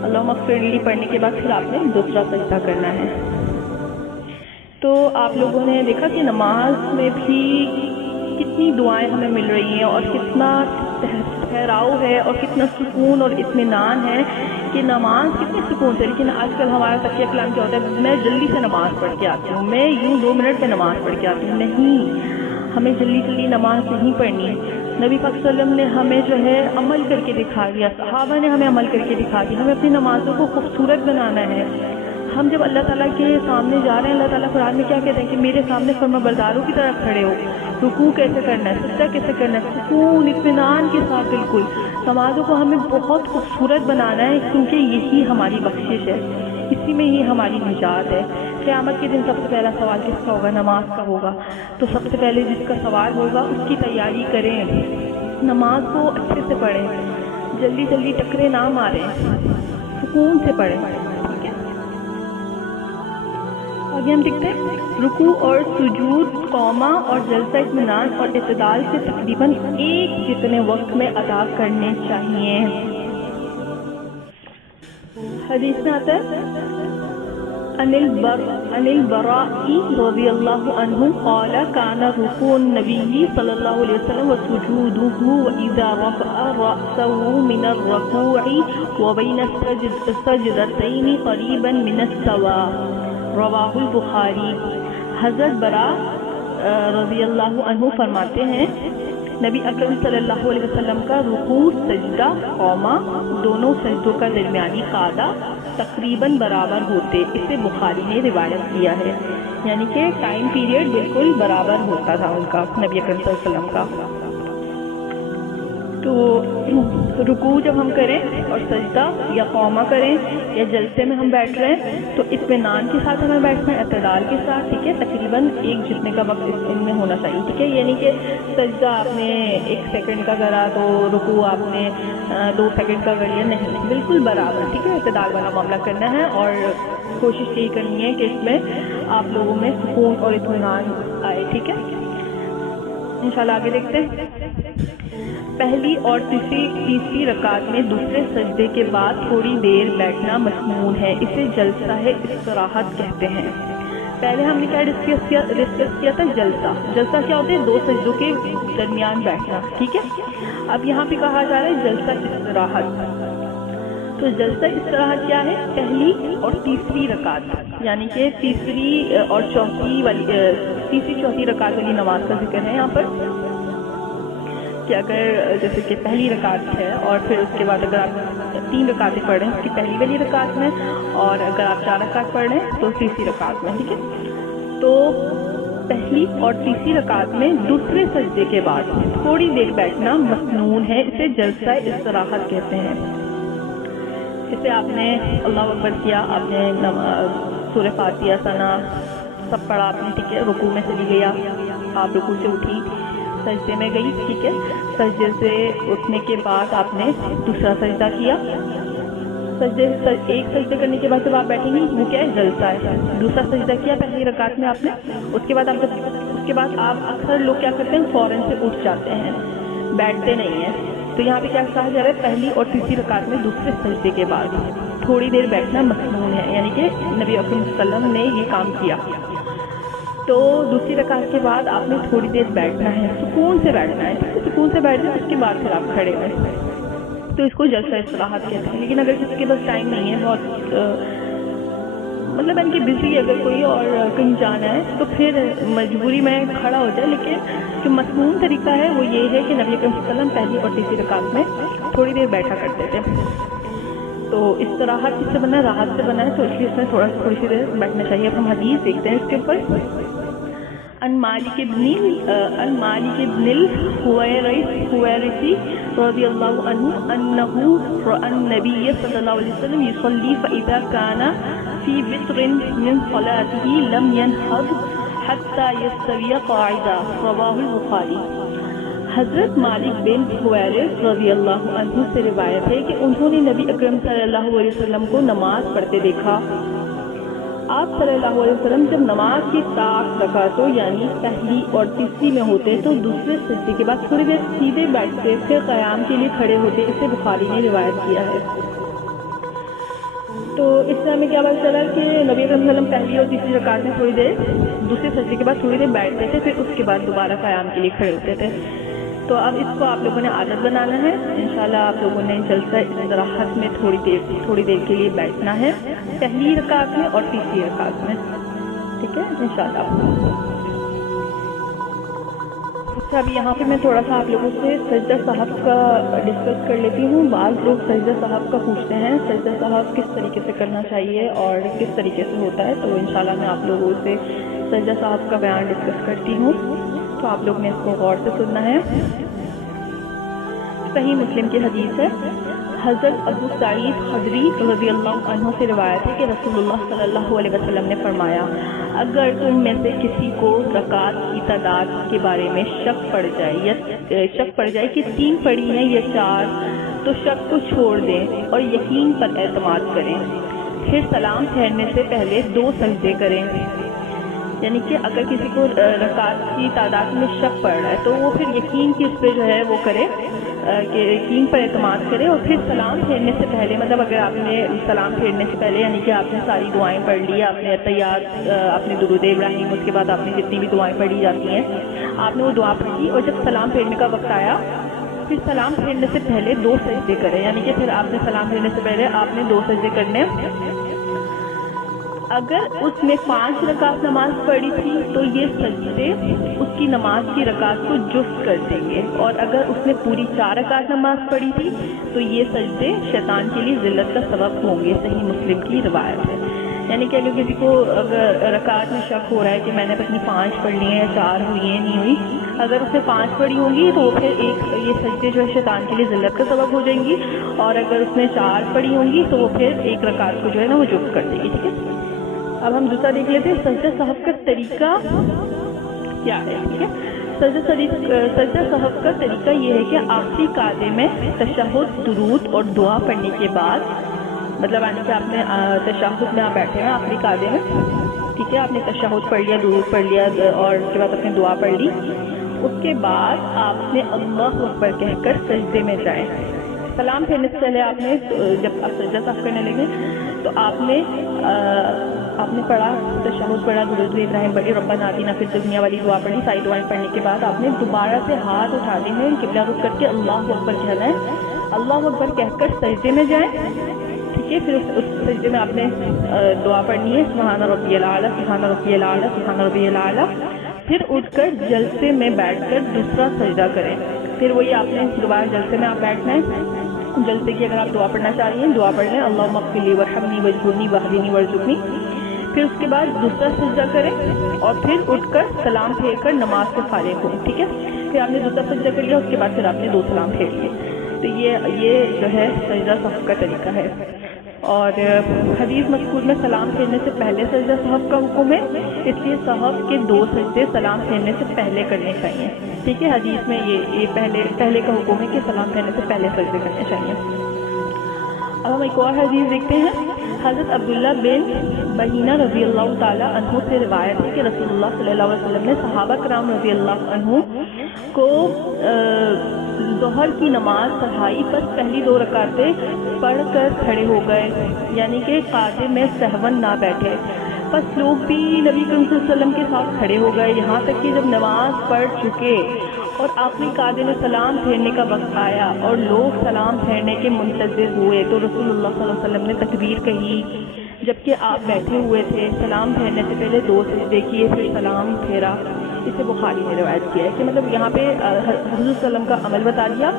اللہم اغفر لی پڑھنے کے بعد پھر آپ نے دوسرا سجدہ کرنا ہے. تو آپ لوگوں نے دیکھا کہ نماز میں بھی کتنی دعائیں ہمیں مل رہی ہیں اور کتنا ٹھہراؤ ہے اور کتنا سکون اور اطمینان ہے کہ نماز کتنی سکون سے. لیکن آج کل ہمارا تکیہ کلام کیا ہوتا ہے؟ میں جلدی سے نماز پڑھ کے آتی ہوں، میں یوں 2 منٹ میں نماز پڑھ کے آتی ہوں. نہیں، ہمیں جلدی نماز نہیں پڑھنی. نبی پاک صلی اللہ علیہ وسلم نے ہمیں جو ہے عمل کر کے دکھا دیا، صحابہ نے ہمیں عمل کر کے دکھا دیا. ہمیں اپنی نمازوں کو خوبصورت بنانا ہے. ہم جب اللہ تعالیٰ کے سامنے جا رہے ہیں، اللہ تعالیٰ قرآن میں کیا کہتے ہیں کہ میرے سامنے فرما برداروں کی طرح کھڑے ہو. رکوع کیسے کرنا ہے، سجدہ کیسے کرنا ہے، سکون اطمینان کے ساتھ. بالکل نمازوں کو ہمیں بہت خوبصورت بنانا ہے کیونکہ یہی ہماری بخشش ہے، اسی میں ہی ہماری نجات ہے. قیامت کے دن سب سے پہلا سوال کس کا ہوگا؟ نماز کا ہوگا. تو سب سے پہلے جس کا سوال ہوگا اس کی تیاری کریں، نماز کو اچھے سے پڑھیں، جلدی جلدی ٹکرے نہ ماریں، سکون سے پڑھیں. ٹھیک ہے، آگے ہم دیکھتے ہیں رکوع اور سجود قوما اور جلسہ اطمینان اور اعتدال سے تقریباً ایک جتنے وقت میں ادا کرنے چاہیے. حدیث میں آتا ہے عن البراء رضی اللہ عنہ قال كان ركوع النبي صلی اللہ علیہ وسلم وسجوده وإذا رفع رأسه من الركوع وبين السجدتين قريبا من السواء. رواہ البخاری. حضرت برا رضی اللہ عنہ فرماتے ہیں نبی اکرم صلی اللہ علیہ وسلم کا رکوع، سجدہ، قوما دونوں سجدوں کا درمیانی قاعدہ تقریباً برابر ہوتے. اسے بخاری نے روایت کیا ہے، یعنی کہ ٹائم پیریڈ بالکل برابر ہوتا تھا ان کا، نبی اکرم صلی اللہ علیہ وسلم کا. تو رکوع جب ہم کریں اور سجدہ یا قوما کریں یا جلسے میں ہم بیٹھ رہے ہیں تو اطمینان کے ساتھ ہمیں بیٹھنا ہے، اعتدال کے ساتھ. ٹھیک ہے، تقریباً ایک جتنے کا وقت ان میں ہونا چاہیے. ٹھیک ہے، یعنی کہ سجدہ آپ نے 1 سیکنڈ کا کرا تو رکوع آپ نے 2 سیکنڈ کا کر لیا، نہیں، بالکل برابر. ٹھیک ہے، اعتدال والا معاملہ کرنا ہے اور کوشش یہی کرنی ہے کہ اس میں آپ لوگوں میں سکون اور اطمینان آئے. ٹھیک ہے، انشاءاللہ آگے دیکھتے ہیں. پہلی اور تیسری رکعت میں دوسرے سجدے کے بعد تھوڑی دیر بیٹھنا مسنون ہے. اسے جلسہ استراحت کہتے ہیں. پہلے ہم نے کیا ڈسکس کیا تھا؟ جلسہ کیا ہوتا ہے؟ 2 سجدوں کے درمیان بیٹھنا. ٹھیک ہے، اب یہاں پہ کہا جا رہا ہے جلسہ استراحت. تو جلسہ استراحت کیا ہے؟ پہلی اور تیسری رکعت، یعنی کہ تیسری چوتھی رکعت والی نماز کا ذکر ہے یہاں پر. کہ اگر جیسے کہ پہلی رکعت ہے اور پھر اس کے بعد اگر آپ 3 رکعتیں پڑھ رہے ہیں اس کی پہلی والی رکعت میں، اور اگر آپ 4 رکعت پڑھ رہے ہیں تو تیسری رکعت میں. ٹھیک ہے، تو پہلی اور تیسری رکعت میں دوسرے سجدے کے بعد تھوڑی دیر بیٹھنا مسنون ہے. اسے جلسہ استراحت کہتے ہیں. اسے آپ نے اللہ اکبر کیا، آپ نے سورہ فاتحہ ثنا سب پڑھا آپ نے. ٹھیک ہے، رکوع میں چلی گئی، آپ رکوع سے اٹھی، سجدے میں گئی. ٹھیک ہے، سجدے سے اٹھنے کے بعد آپ نے دوسرا سجدہ کیا. ایک سجدہ کرنے کے بعد جب آپ بیٹھیں گی وہ کیا ہے؟ جلسہ ہے. دوسرا سجدہ کیا پہلی رکعت میں آپ نے، اس کے بعد آپ اکثر لوگ کیا کرتے ہیں؟ فوراً سے اٹھ جاتے ہیں، بیٹھتے نہیں ہیں. تو یہاں پہ کیا کہا جا رہا ہے؟ پہلی اور تیسری رکعت میں دوسرے سجدے کے بعد تھوڑی دیر بیٹھنا مسنون ہے، یعنی کہ نبی اکرم صلی اللہ علیہ وسلم نے یہ کام کیا. تو دوسری رکعت کے بعد آپ نے تھوڑی دیر بیٹھنا ہے، سکون سے بیٹھنا ہے. سکون سے بیٹھنا، اس کے بعد پھر آپ کھڑے ہوئے، تو اس کو جلسہ استراحت کہتے ہیں. لیکن اگر کسی کے پاس ٹائم نہیں ہے، بہت مطلب ان کی بزی اگر کوئی اور کہیں جانا ہے تو پھر مجبوری میں کھڑا ہو جائے. لیکن جو مسنون طریقہ ہے وہ یہ ہے کہ نبی اکرم صلی اللہ علیہ وسلم پہلی اور تیسری رکعت میں تھوڑی دیر بیٹھا کرتے تھے. تو استراحت کس سے بنا ہے؟ راحت سے بنا ہے، تو اس لیے اس میں تھوڑی سی دیر بیٹھنا چاہیے. اب ہم حدیث دیکھتے ہیں اس کے اوپر. عن مالک بن الحویرث رضی اللہ عنہ انه رأى النبي صلی اللہ علیہ وسلم يصلي فإذا كان في بطر من صلاته لم ينهض حتى يستوي قاعدا. رواہ البخاری. حضرت مالک بن حویرث رضی اللہ عنہ سے روایت ہے کہ انہوں نے نبی اکرم صلی اللہ علیہ وسلم کو نماز پڑھتے دیکھا. آپ صلی اللہ علیہ وسلم جب نماز کی طاق رکعتوں یعنی پہلی اور تیسری میں ہوتے تو دوسرے سجدے کے بعد تھوڑی دیر سیدھے بیٹھتے، پھر قیام کے لیے کھڑے ہوتے. اسے بخاری نے روایت کیا ہے. تو اس سے ہمیں کیا پتہ چلا کہ نبی اکرم صلی اللہ علیہ وسلم پہلی اور تیسری رکعت میں تھوڑی دیر، دوسرے سجدے کے بعد تھوڑی دیر بیٹھتے تھے، پھر اس کے بعد دوبارہ قیام کے لیے کھڑے ہوتے تھے. تو اب اس کو آپ لوگوں نے عادت بنانا ہے. انشاءاللہ آپ لوگوں نے جلسہ استراحت میں تھوڑی دیر کے لیے بیٹھنا ہے، پہلی رکعت میں اور تیسری رکعت میں. ٹھیک ہے انشاءاللہ. اچھا، اب یہاں پہ میں تھوڑا سا آپ لوگوں سے سجدہ صاحب کا ڈسکس کر لیتی ہوں. بعض لوگ سجدہ صاحب کا پوچھتے ہیں سجدہ صاحب کس طریقے سے کرنا چاہیے اور کس طریقے سے ہوتا ہے. تو انشاءاللہ میں آپ لوگوں سے سجدہ صاحب کا بیان ڈسکس کرتی ہوں، تو آپ لوگ نے اس کو غور سے سننا ہے. صحیح مسلم کی حدیث ہے. حضرت ابو سعید خدری رضی اللہ عنہ سے روایت ہے کہ رسول اللہ صلی اللہ علیہ وسلم نے فرمایا اگر تم میں سے کسی کو رکعات کی تعداد کے بارے میں شک پڑ جائے کہ 3 پڑھی ہیں یا 4 تو شک کو چھوڑ دیں اور یقین پر اعتماد کریں، پھر سلام پھیرنے سے پہلے 2 سجدے کریں۔ یعنی کہ اگر کسی کو رکعات کی تعداد میں شک پڑ رہا ہے تو وہ پھر یقین کی اس پہ جو ہے وہ کرے کہ یقین پر اعتماد کرے، اور پھر سلام پھیرنے سے پہلے مطلب اگر آپ نے سلام پھیرنے سے پہلے یعنی کہ آپ نے ساری دعائیں پڑھ لی، آپ نے تیار آپ نے درود ابراہیم، اس کے بعد آپ نے جتنی بھی دعائیں پڑھی جاتی ہیں آپ نے وہ دعا پڑھی، اور جب سلام پھیرنے کا وقت آیا پھر سلام پھیرنے سے پہلے 2 سجدے کریں، یعنی کہ پھر آپ نے سلام پھیرنے سے پہلے آپ نے 2 سجدے کرنے۔ اگر اس نے 5 رکعت نماز پڑھی تھی تو یہ سجدے اس کی نماز کی رکعت کو جفت کر دیں گے، اور اگر اس نے پوری 4 رکعت نماز پڑھی تھی تو یہ سجدے شیطان کے لیے ذلت کا سبب ہوں گے۔ صحیح مسلم کی روایت ہے۔ یعنی کہ اگر کسی کو اگر رکعت میں شک ہو رہا ہے کہ میں نے اپنی 5 پڑھ لی ہیں یا 4 ہوئی ہیں نہیں ہوئی، اگر اس نے 5 پڑھی ہوں گی تو پھر یہ سجدے جو ہے شیطان کے لیے ذلت کا سبب ہو جائیں گی، اور اگر اس نے 4 پڑھی ہوں گی تو وہ پھر 1 رکعت کو جو ہے نا وہ جفت کر دے گی۔ ٹھیک ہے، اب ہم دوسرا دیکھ لیتے ہیں سجدہ سہو کا طریقہ کیا ہے۔ ٹھیک ہے، سجدہ سہو کا طریقہ یہ ہے کہ آخری قاعدے میں تشہد، درود اور دعا پڑھنے کے بعد مطلب یعنی کہ آپ نے تشہد میں آپ بیٹھے ہیں آخری قاعدے میں، ٹھیک ہے، آپ نے تشہد پڑھ لیا، درود پڑھ لیا اور اس کے بعد آپ نے دعا پڑھ لی، اس کے بعد آپ نے اللہ اکبر کہہ کر سجدے میں جائیں۔ سلام پھیرنے سے پہلے آپ نے جب آپ سجدہ صاف کرنے لگے تو آپ نے پڑھا تشہد پڑھا، درود ابراہیم پڑھی، ربنا آتنا فی الدنیا والی دعا پڑھی، ساری دعائیں پڑھنے کے بعد آپ نے دوبارہ سے ہاتھ اٹھانے ہیں، قبلہ رخ کر کے اللہ اکبر کہنا ہے، اللہ اکبر کہہ کر سجدے میں جائیں۔ ٹھیک ہے، پھر اس سجدے میں آپ نے دعا پڑھنی ہے سبحان ربی الاعلیٰ، سبحان ربی الاعلیٰ، سبحان ربی الاعلیٰ، پھر اٹھ کر جلسے میں بیٹھ کر دوسرا سجدہ کریں۔ پھر وہی آپ نے دوبارہ جلسے میں آپ بیٹھنا ہے، جلسے کی اگر آپ دعا پڑھنا چاہ رہی ہیں دعا پڑھ لیں، اللہم اغفر لی وارحمنی واجبرنی واہدنی وارزقنی، پھر اس کے بعد دوسرا سجدہ کریں اور پھر اٹھ کر سلام پھیر کر نماز سے فارغ ہوں۔ ٹھیک ہے، پھر آپ نے دوسرا سجدہ کر لیا، اس کے بعد پھر آپ نے 2 سلام پھیر لیے۔ تو یہ جو ہے سجدہ سہو کا طریقہ ہے، اور حدیث مذکور میں سلام پھیرنے سے پہلے سجدہ سہو کا حکم ہے، اس لیے سہو کے 2 سجدے سلام پھیرنے سے پہلے کرنے چاہیے۔ ٹھیک ہے، حدیث میں یہ پہلے کا حکم ہے کہ سلام پھیرنے سے پہلے سجدے کرنے چاہیے۔ اب ہم ایک اور حدیث دیکھتے ہیں۔ حضرت عبداللہ بن بحینہ رضی اللہ تعالیٰ عنہ سے روایت ہے کہ رسول اللہ صلی اللہ علیہ وسلم نے صحابہ کرام رضی اللہ عنہ کو ظہر کی نماز پڑھائی، پس پہلی 2 رکعتیں پڑھ کر کھڑے ہو گئے، یعنی کہ قاعدے میں سہون نہ بیٹھے، پس لوگ بھی نبی کریم صلی اللہ علیہ وسلم کے ساتھ کھڑے ہو گئے، یہاں تک کہ جب نماز پڑھ چکے اور آخری قاعدے میں سلام پھیرنے کا وقت آیا اور لوگ سلام پھیرنے کے منتظر ہوئے تو رسول اللہ صلی اللہ علیہ وسلم نے تکبیر کہی، جبکہ آپ بیٹھے ہوئے تھے، سلام پھیرنے سے پہلے 2 سجدے کیے، پھر سلام پھیرا۔ اسے بخاری نے روایت کیا ہے کہ مطلب یہاں پہ حضور صلی اللہ علیہ وسلم کا عمل بتا دیا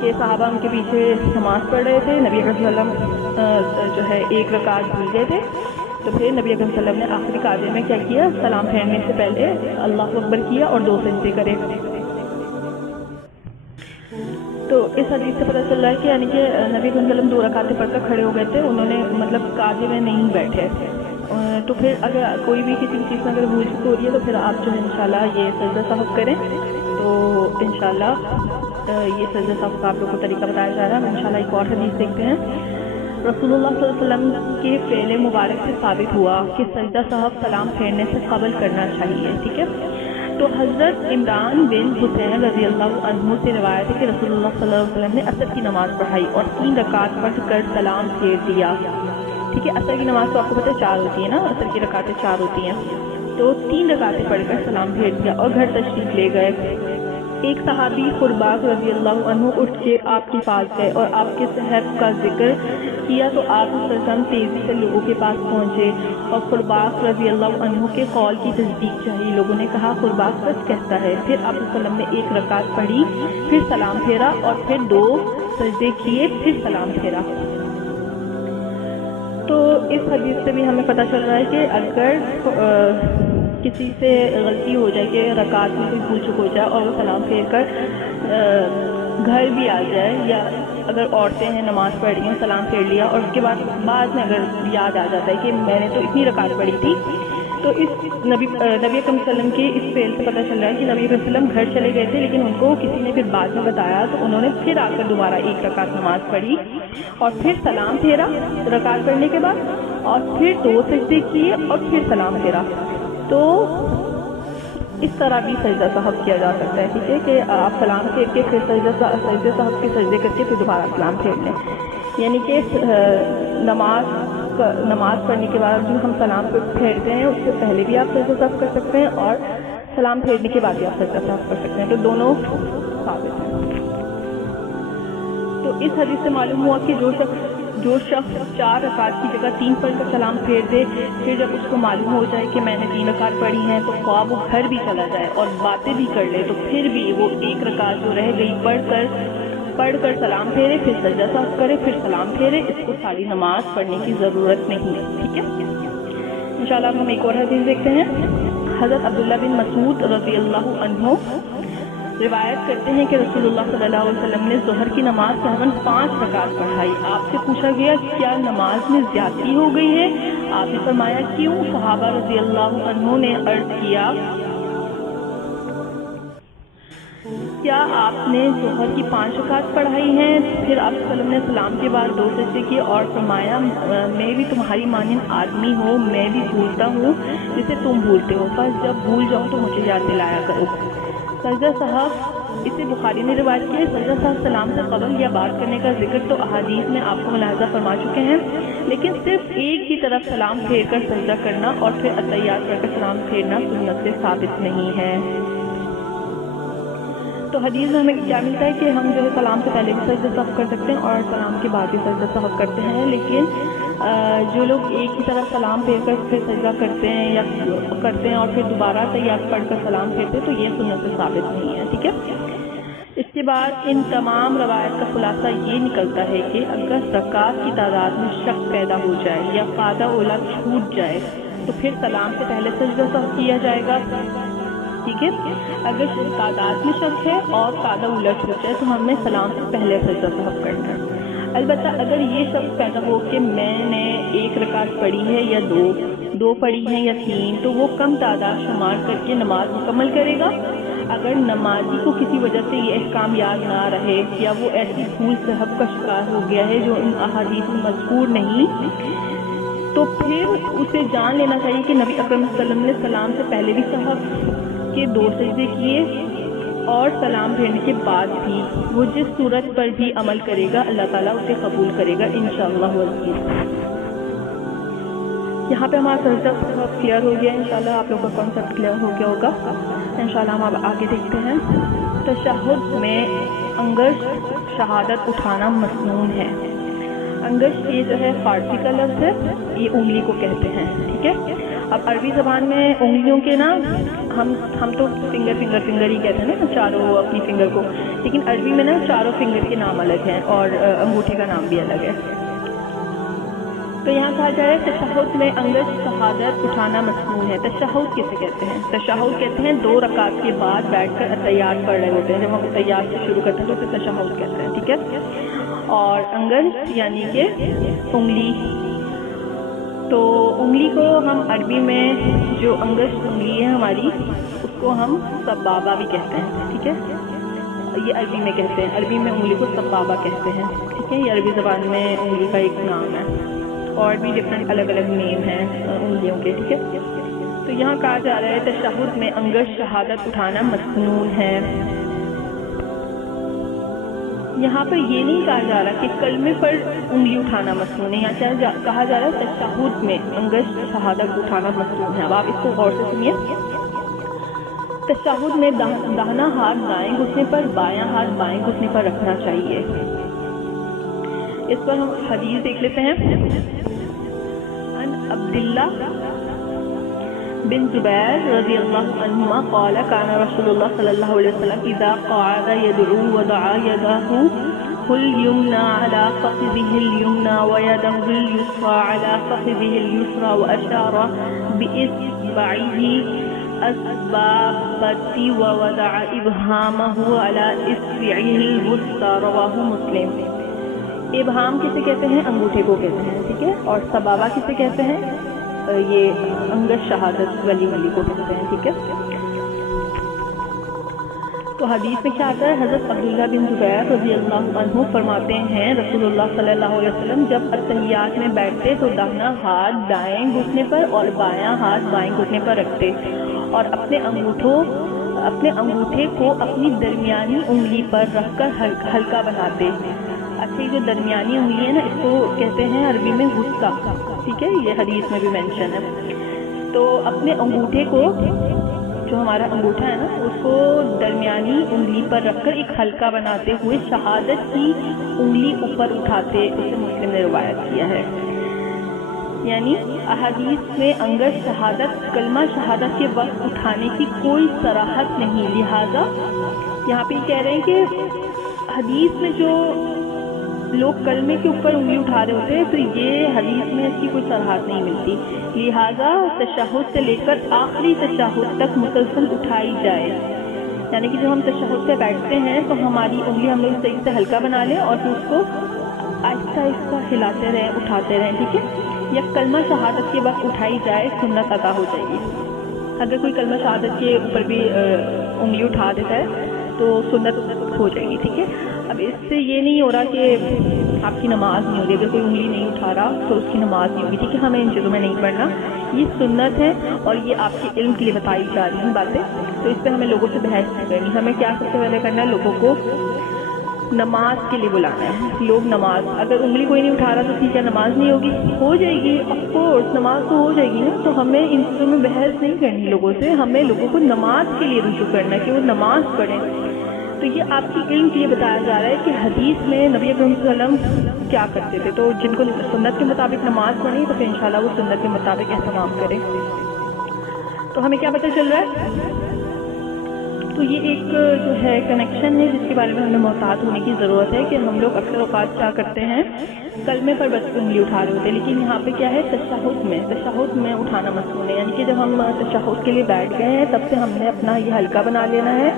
کہ صحابہ ان کے پیچھے نماز پڑھ رہے تھے، نبی اکرم صلی اللہ علیہ وسلم جو ہے 1 رکعت بھول گئے تھے، تو پھر نبی اکرم صلی اللہ علیہ وسلم نے آخری قاعدے میں کیا کیا، سلام پھیرنے سے پہلے اللہ اکبر کیا اور 2 سجدے کرے۔ تو اس حدیث سے پتہ چل رہا ہے کہ یعنی کہ نبی صلی اللہ علیہ وسلم 2 رکعتیں پڑھ کر کھڑے ہو گئے تھے، انہوں نے مطلب قاعدے میں نہیں بیٹھے، تو پھر اگر کوئی بھی کسی چیز میں اگر بھول چک ہو رہی ہے تو پھر آپ جو ہے انشاءاللہ یہ سجدہ سہو کریں، تو انشاءاللہ یہ سجدہ سہو کا آپ لوگوں کو طریقہ بتایا جا رہا ہے۔ انشاءاللہ ایک اور حدیث دیکھتے ہیں۔ رسول اللہ صلی اللہ علیہ وسلم کے فعل مبارک سے ثابت ہوا کہ سجدہ سہو سلام پھیرنے سے قبل کرنا چاہیے۔ ٹھیک ہے، تو حضرت عمران بن حسین رضی اللہ عنہ سے روایت ہے کہ رسول اللہ صلی اللہ علیہ وسلم نے عصر کی نماز پڑھائی اور 3 رکعت پڑھ کر سلام پھیر دیا۔ ٹھیک ہے، عصر کی نماز تو آپ کو پتہ ہے 4 ہوتی ہے نا، عصر کی رکعتیں 4 ہوتی ہیں، تو 3 رکعتیں پڑھ کر سلام پھیر دیا اور گھر تشریف لے گئے۔ ایک صحابی خرباق رضی اللہ عنہ اٹھ کے آپ کے پاس گئے اور آپ کے صحت کا ذکر کیا تو آپ سرسم تیزی سے لوگوں کے پاس پہنچے اور خرباق رضی اللہ عنہ کے قول کی تصدیق چاہیے۔ لوگوں نے کہا خرباق سچ کہتا ہے۔ پھر آپ صلی اللہ علیہ وسلم نے 1 رکعت پڑھی، پھر سلام پھیرا اور پھر 2 سجدے کیے، پھر سلام پھیرا۔ تو اس حدیث سے بھی ہمیں پتہ چل رہا ہے کہ اگر کسی سے غلطی ہو جائے کہ رکعت میں کوئی بھول چک ہو جائے اور وہ سلام پھیر کر گھر بھی آ جائے، یا اگر عورتیں ہیں نماز پڑھ رہی ہیں، سلام پھیر لیا اور اس کے بعد میں اگر یاد آ جاتا ہے کہ میں نے تو اتنی رکعت پڑھی تھی، تو اس نبی اکرم صلی اللہ علیہ وسلم کے اس فعل سے پتہ چل رہا ہے کہ نبی اکرم صلی اللہ علیہ وسلم گھر چلے گئے تھے، لیکن ان کو کسی نے پھر بعد میں بتایا تو انہوں نے پھر آ کر دوبارہ 1 رکعت نماز پڑھی اور پھر سلام پھیرا رکعت پڑھنے کے بعد، اور پھر 2 سجدے کیے اور پھر سلام پھیرا. تو اس طرح بھی سجدہ سہو کیا جا سکتا ہے، ٹھیک ہے، کہ آپ سلام پھیر کے پھر سجدہ سہو کے سجدے کر کے پھر دوبارہ سلام پھیر لیں. یعنی کہ نماز پڑھنے کے بعد جو ہم سلام پھیرتے ہیں اس سے پہلے بھی آپ سجدہ سہو کر سکتے ہیں اور سلام پھیرنے کے بعد بھی آپ سجدہ سہو کر سکتے ہیں، تو دونوں ثابت ہیں. تو اس حدیث سے معلوم ہوا کہ جو شخص 4 رکعت کی جگہ 3 پڑھ کر سلام پھیر دے، پھر جب اس کو معلوم ہو جائے کہ میں نے 3 رکعت پڑھی ہیں، تو خواہ وہ گھر بھی چلا جائے اور باتیں بھی کر لے، تو پھر بھی وہ 1 رکعت جو رہ گئی پڑھ کر سلام پھیرے، پھر سجدہ سہو کرے، پھر سلام پھیرے، اس کو ساری نماز پڑھنے کی ضرورت نہیں ہے. ٹھیک ہے، انشاءاللہ ہم ایک اور حدیث دیکھتے ہیں. حضرت عبداللہ بن مسعود رضی اللہ عنہ روایت کرتے ہیں کہ رسول اللہ صلی اللہ علیہ وسلم نے ظہر کی نماز تقریباً 5 رکعت پڑھائی. آپ سے پوچھا گیا کیا نماز میں زیادتی ہو گئی ہے؟ آپ نے فرمایا کیوں؟ صحابہ رضی اللہ عنہ نے عرض کیا کیا آپ نے ظہر کی 5 رکعت پڑھائی ہیں؟ پھر آپ صلی اللہ علیہ وسلم نے سلام کے بعد 2 سجدے کیے اور فرمایا میں بھی تمہاری مانند آدمی ہوں، میں بھی بھولتا ہوں جسے تم بھولتے ہو، بس جب بھول جاؤں تو مجھے یاد دلایا کرو. سجدہ سہو، اسے بخاری نے روایت کیا. سجدہ سہو سلام سے قبل یا بعد کرنے کا ذکر تو احادیث میں آپ کو ملاحظہ فرما چکے ہیں، لیکن صرف ایک کی طرف سلام پھیر کر سجدہ کرنا اور پھر التحیات پڑھ کر سلام پھیرنا سنت سے ثابت نہیں ہے. تو حدیث میں ہمیں کیا ملتا ہے کہ ہم جو ہے سلام سے پہلے بھی سجدہ سہو کر سکتے ہیں اور سلام کے بعد بھی سجدہ سہو کرتے ہیں، لیکن جو لوگ ایک ہی طرف سلام پھیر کر پھر سجدہ کرتے ہیں اور پھر دوبارہ تحیات پڑھ کر سلام پھیرتے ہیں، تو یہ سنت سے ثابت نہیں ہے. ٹھیک ہے، اس کے بعد ان تمام روایت کا خلاصہ یہ نکلتا ہے کہ اگر رکعات کی تعداد میں شک پیدا ہو جائے یا قاعدہ اولا چھوٹ جائے تو پھر سلام سے پہلے سجدہ سہو کیا جائے گا. ٹھیک ہے، اگر تعداد میں شک ہے اور قاعدہ اولا چھوٹ جائے تو ہمیں سلام سے پہلے سجدہ سہو کرنا ہے. البتہ اگر یہ شک پیدا ہو کہ میں نے 1 رکعت پڑھی ہے یا 2 پڑھی ہیں یا 3، تو وہ کم تعداد شمار کر کے نماز مکمل کرے گا. اگر نمازی کو کسی وجہ سے یہ احکام یاد نہ رہے یا وہ ایسی بھول سہو کا شکار ہو گیا ہے جو ان احادیث میں مذکور نہیں، تو پھر اسے جان لینا چاہیے کہ نبی اکرم صلی اللہ علیہ وسلم نے سلام سے پہلے بھی سہو کے 2 سجدے کیے اور سلام پھیرنے کے بعد بھی وہ جس صورت پر بھی عمل کرے گا اللہ تعالیٰ اسے قبول کرے گا انشاءاللہ والعزیز. یہاں پہ ہمارا سجدہ سہو کلیئر ہو گیا. انشاءاللہ آپ لوگوں کا کانسیپٹ کلیئر ہو گیا ہوگا. انشاءاللہ ہم اب آگے دیکھتے ہیں. تشہد میں انگشت شہادت اٹھانا مسنون ہے. انگشت یہ جو ہے فارسی کا لفظ ہے، یہ انگلی کو کہتے ہیں. ٹھیک ہے، اب عربی زبان میں انگلیوں کے نا ہم تو فنگر ہی کہتے ہیں نا چاروں اپنی فنگر کو، لیکن عربی میں نا چاروں فنگر کے نام الگ ہیں اور انگوٹھی کا نام بھی الگ ہے. تو یہاں کہا جا رہا ہے تشہد میں انگشت شہادت اٹھانا مسنون ہے. تشہد کسے کہتے ہیں؟ تشہد کہتے ہیں 2 رکعت کے بعد بیٹھ کر التحیات پڑھ رہے ہوتے ہیں. جب ہم التحیات سے شروع کرتے ہیں تو اسے تشہد کہتے ہیں. ٹھیک ہے، اور انگشت یعنی کہ انگلی. تو انگلی کو ہم عربی میں جو انگشت انگلی ہے ہماری اس کو ہم سبابہ بھی کہتے ہیں. ٹھیک ہے، یہ عربی میں کہتے ہیں، عربی میں انگلی کو سبابہ کہتے ہیں. ٹھیک ہے، یہ عربی زبان میں انگلی کا ایک نام ہے اور بھی ڈفرینٹ الگ نیم ہیں انگلیوں کے. ٹھیک ہے، تو یہاں کہا جا رہا ہے تشہد میں انگشت شہادت اٹھانا مسنون ہے. یہاں پر یہ نہیں کہا جا رہا کہ کلمے پر انگلی اٹھانا مسنون ہے، یہاں کہا جا رہا ہے تشہد میں انگشت شہادت اٹھانا مسنون ہے. اب آپ اس کو غور سے سنیے. تشہد میں داہنا ہاتھ دائیں گھٹنے پر، بایاں ہاتھ بائیں گھٹنے پر رکھنا چاہیے. اس پر ہم حدیث دیکھ لیتے ہیں. عن عبداللہ بن زبیر رضی اللہ عنہما قال كان رسول اللہ صلی اللہ علیہ وسلم اذا قعد يدعو وضع يده اليمنى على فخذه اليمنى ويده اليسرى على فخذه اليسرى وأشار بإصبعه الأسبابة ووضع إبهامه على إصبعه الوسطى رواه مسلم. ابہام کسے کہتے ہیں؟ انگوٹھے کو کہتے ہیں، ٹھیک ہے. اور سبابہ کسے کہتے ہیں؟ یہ انگشت شہادت ولی کو کہتے ہیں، ٹھیک ہے. تو حدیث میں کیا آتا ہے؟ حضرت عبداللہ بن زبیر رضی اللہ عنہ فرماتے ہیں رسول اللہ صلی اللہ علیہ وسلم جب اتحیات میں بیٹھتے تو داہنا ہاتھ دائیں گھٹنے پر اور بایاں ہاتھ بائیں گھٹنے پر رکھتے اور اپنے انگوٹھے کو اپنی درمیانی انگلی پر رکھ کر ہلکا بناتے. اچھا، یہ جو درمیانی انگلی ہے نا، اس کو کہتے ہیں عربی میں وسطی، ٹھیک ہے. یہ حدیث میں بھی مینشن ہے. تو اپنے انگوٹھے کو، جو ہمارا انگوٹھا ہے نا، اس کو درمیانی انگلی پر رکھ کر ایک حلقہ بناتے ہوئے شہادت کی انگلی اوپر اٹھاتے. اسے مسلم نے روایت کیا ہے. یعنی احادیث میں انگشت شہادت کلمہ شہادت کے وقت اٹھانے کی کوئی صراحت نہیں، لہذا یہاں پہ یہ کہہ رہے ہیں کہ حدیث میں جو لوگ کلمے کے اوپر انگلی اٹھا رہے ہوتے ہیں تو یہ حدیث میں اس کی کوئی صراحت نہیں ملتی، لہٰذا تشہد سے لے کر آخری تشہد تک مسلسل اٹھائی جائے. یعنی کہ جب ہم تشہد سے بیٹھتے ہیں تو ہماری انگلی ہم لوگ صحیح سے ہلکا بنا لیں اور پھر اس کو آہستہ آہستہ ہلاتے رہیں، اٹھاتے رہیں، ٹھیک ہے. یا کلمہ شہادت کے وقت اٹھائی جائے، سنت ادا ہو جائے گی. اگر کوئی کلمہ شہادت کے اوپر بھی انگلی اٹھا دیتا ہے تو سنت ہو جائے گی، ٹھیک ہے. اب اس سے یہ نہیں ہو رہا کہ آپ کی نماز نہیں ہوگی. اگر کوئی انگلی نہیں اٹھا رہا تو اس کی نماز نہیں ہوگی، ٹھیک ہے. ہمیں ان چیزوں میں نہیں پڑھنا، یہ سنت ہے اور یہ آپ کے علم کے لیے بتائی جا رہی ہیں باتیں. تو اس پہ ہمیں لوگوں سے بحث نہیں کرنی. ہمیں کیا سب سے پہلے کرنا ہے؟ لوگوں کو نماز کے لیے بلانا ہے. لوگ نماز، اگر انگلی کوئی نہیں اٹھا رہا تو ٹھیک ہے، نماز نہیں ہوگی، ہو جائے گی آف کورس، نماز تو ہو جائے گی نا. تو ہمیں ان چیزوں میں بحث نہیں کرنی لوگوں سے. ہمیں لوگوں کو نماز کے لیے رجوع کرنا ہے کہ وہ نماز پڑھیں. تو یہ آپ کی علم کے لیے بتایا جا رہا ہے کہ حدیث میں نبی اکرم صلی اللہ علیہ وسلم کیا کرتے تھے. تو جن کو سنت کے مطابق نماز پڑھنی تو پھر انشاءاللہ وہ سنت کے مطابق اہتمام کریں. تو ہمیں کیا پتہ چل رہا ہے؟ تو یہ ایک جو ہے کنیکشن ہے جس کے بارے میں ہمیں محتاط ہونے کی ضرورت ہے کہ ہم لوگ اکثر اوقات کیا کرتے ہیں، کلمے پر بس انگلی اٹھا رہے ہوتے ہیں، لیکن یہاں پہ کیا ہے؟ تشہد میں اٹھانا مصنون ہے. یعنی کہ جب ہم تشہد کے لیے بیٹھ گئے ہیں تب سے ہم نے اپنا یہ ہلکا بنا لینا ہے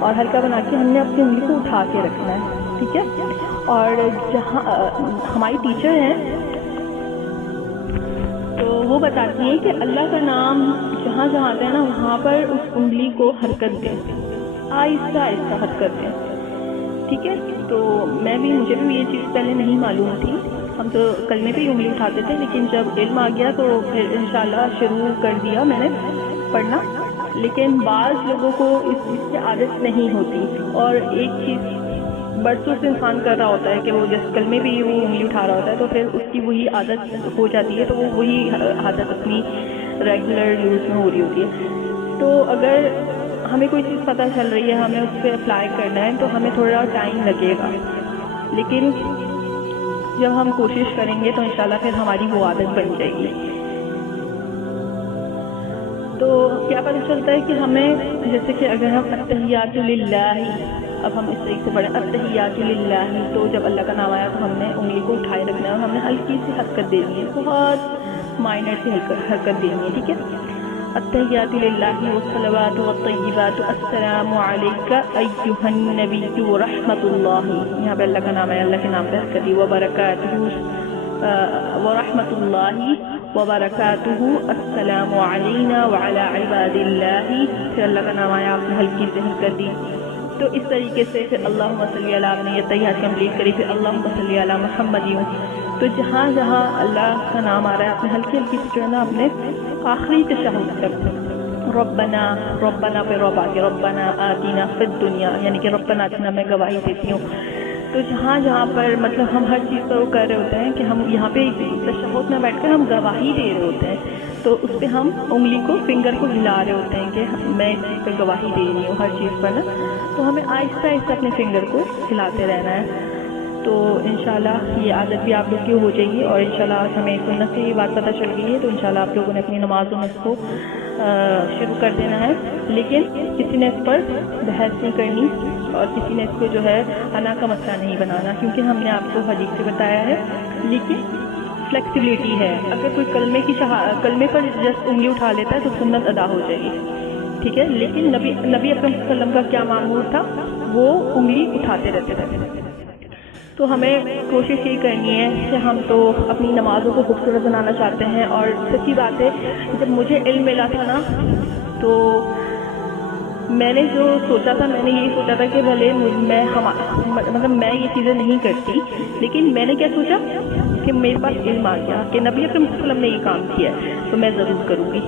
اور ہلکا بنا کے ہم نے اپنی انگلی کو اٹھا کے رکھنا ہے، ٹھیک ہے. اور جہاں ہماری ٹیچر ہیں تو وہ بتاتی ہیں کہ اللہ کا نام جہاں جہاں آتا ہے نا وہاں پر اس انگلی کو حرکت دیں، آہستہ آہستہ حرکت دیں، ٹھیک ہے. تو مجھے بھی یہ چیز پہلے نہیں معلوم تھی. ہم تو کلمے پہ ہی انگلی اٹھاتے تھے، لیکن جب علم آ گیا تو پھر انشاءاللہ شروع کر دیا میں نے پڑھنا. لیکن بعض لوگوں کو اس چیز سے عادت نہیں ہوتی اور ایک چیز برسوں سے انسان کر رہا ہوتا ہے کہ وہ جس کلمے بھی وہ انگلی اٹھا رہا ہوتا ہے تو پھر اس کی وہی عادت ہو جاتی ہے، تو وہ وہی عادت اپنی ریگولر یوز میں ہو رہی ہوتی ہے. تو اگر ہمیں کوئی چیز پتہ چل رہی ہے، ہمیں اس پہ اپلائی کرنا ہے تو ہمیں تھوڑا ٹائم لگے گا، لیکن جب ہم کوشش کریں گے تو انشاءاللہ پھر ہماری وہ عادت بن جائے گی. تو کیا پتہ چلتا ہے کہ ہمیں جیسے کہ اگر ہم التحیات للہ، اب ہم اس طریقے سے پڑھیں التحیات للہ، تو جب اللہ کا نام آیا تو ہم نے انگلی کو اٹھائے رکھنا ہے اور ہم نے ہلکی سی حرکت دینی ہے، بہت مائنر سی حرکت دینی ہے، ٹھیک ہے. التحیات للہ والصلوات والطیبات السلام علیک ایھا النبی ورحمۃ اللہ. یہاں پہ اللہ کا نام ہے، اللہ کے نام پہ حرکت دی. وبرکاتہ ورحمۃ اللہ وبرکاتہ السلام علینا وعلی عباد اللہ. پھر اللہ کا نام آیا، آپ نے ہلکی سے حرکت دی. تو اس طریقے سے پھر اللہم صلی علی، آپ نے یہ تحیات کمپلیٹ کری، پھر اللہم صلی علی محمد. تو جہاں جہاں اللہ کا نام آ رہا ہے آپ نے ہلکی ہلکی سے جو ہے نا اپنے آخری تشہد تک ربنا پہ رب آگے ربنا آتینا فی الدنیا، یعنی کہ ربنا آتینا میں گواہی دیتی ہوں. تو جہاں جہاں پر مطلب ہم ہر چیز پر وہ کر رہے ہوتے ہیں کہ ہم یہاں پہ تشہد میں بیٹھ کر ہم گواہی دے رہے ہوتے ہیں، تو اس پہ ہم انگلی کو فنگر کو ہلا رہے ہوتے ہیں کہ میں اس چیز پہ گواہی دے رہی ہوں ہر چیز پر نا. تو ہمیں آہستہ آہستہ اپنے فنگر کو ہلاتے رہنا ہے. تو انشاءاللہ یہ عادت بھی آپ لوگ کی ہو جائے گی اور انشاءاللہ آج ہمیں سنت سے یہ بات پتہ چل گئی ہے. تو انشاءاللہ آپ لوگوں نے اپنی نمازوں میں اس کو شروع کر دینا ہے، لیکن کسی نے اس پر بحث نہیں کرنی اور کسی نے اس کو جو ہے انا کا مسئلہ نہیں بنانا، کیونکہ ہم نے آپ کو حدیث سے بتایا ہے. لیکن فلیکسیبلٹی ہے، اگر کوئی کلمے پر جسٹ انگلی اٹھا لیتا ہے تو سنت ادا ہو جائے گی. ٹھیک ہے. لیکن نبی اکرم صلی اللہ علیہ وسلم کا کیا معمول تھا, وہ انگلی اٹھاتے رہتے تھے. تو ہمیں کوشش یہ کرنی ہے کہ ہم تو اپنی نمازوں کو خوبصورت بنانا چاہتے ہیں. اور سچی بات ہے, جب مجھے علم ملا تھا نا, تو میں نے جو سوچا تھا, میں نے یہی سوچا تھا کہ بھلے میں یہ چیزیں نہیں کرتی, لیکن میں نے کیا سوچا کہ میرے پاس علم آ گیا کہ نبی اکرم صلی اللہ علیہ وسلم نے یہ کام کیا ہے تو میں ضرور کروں گی.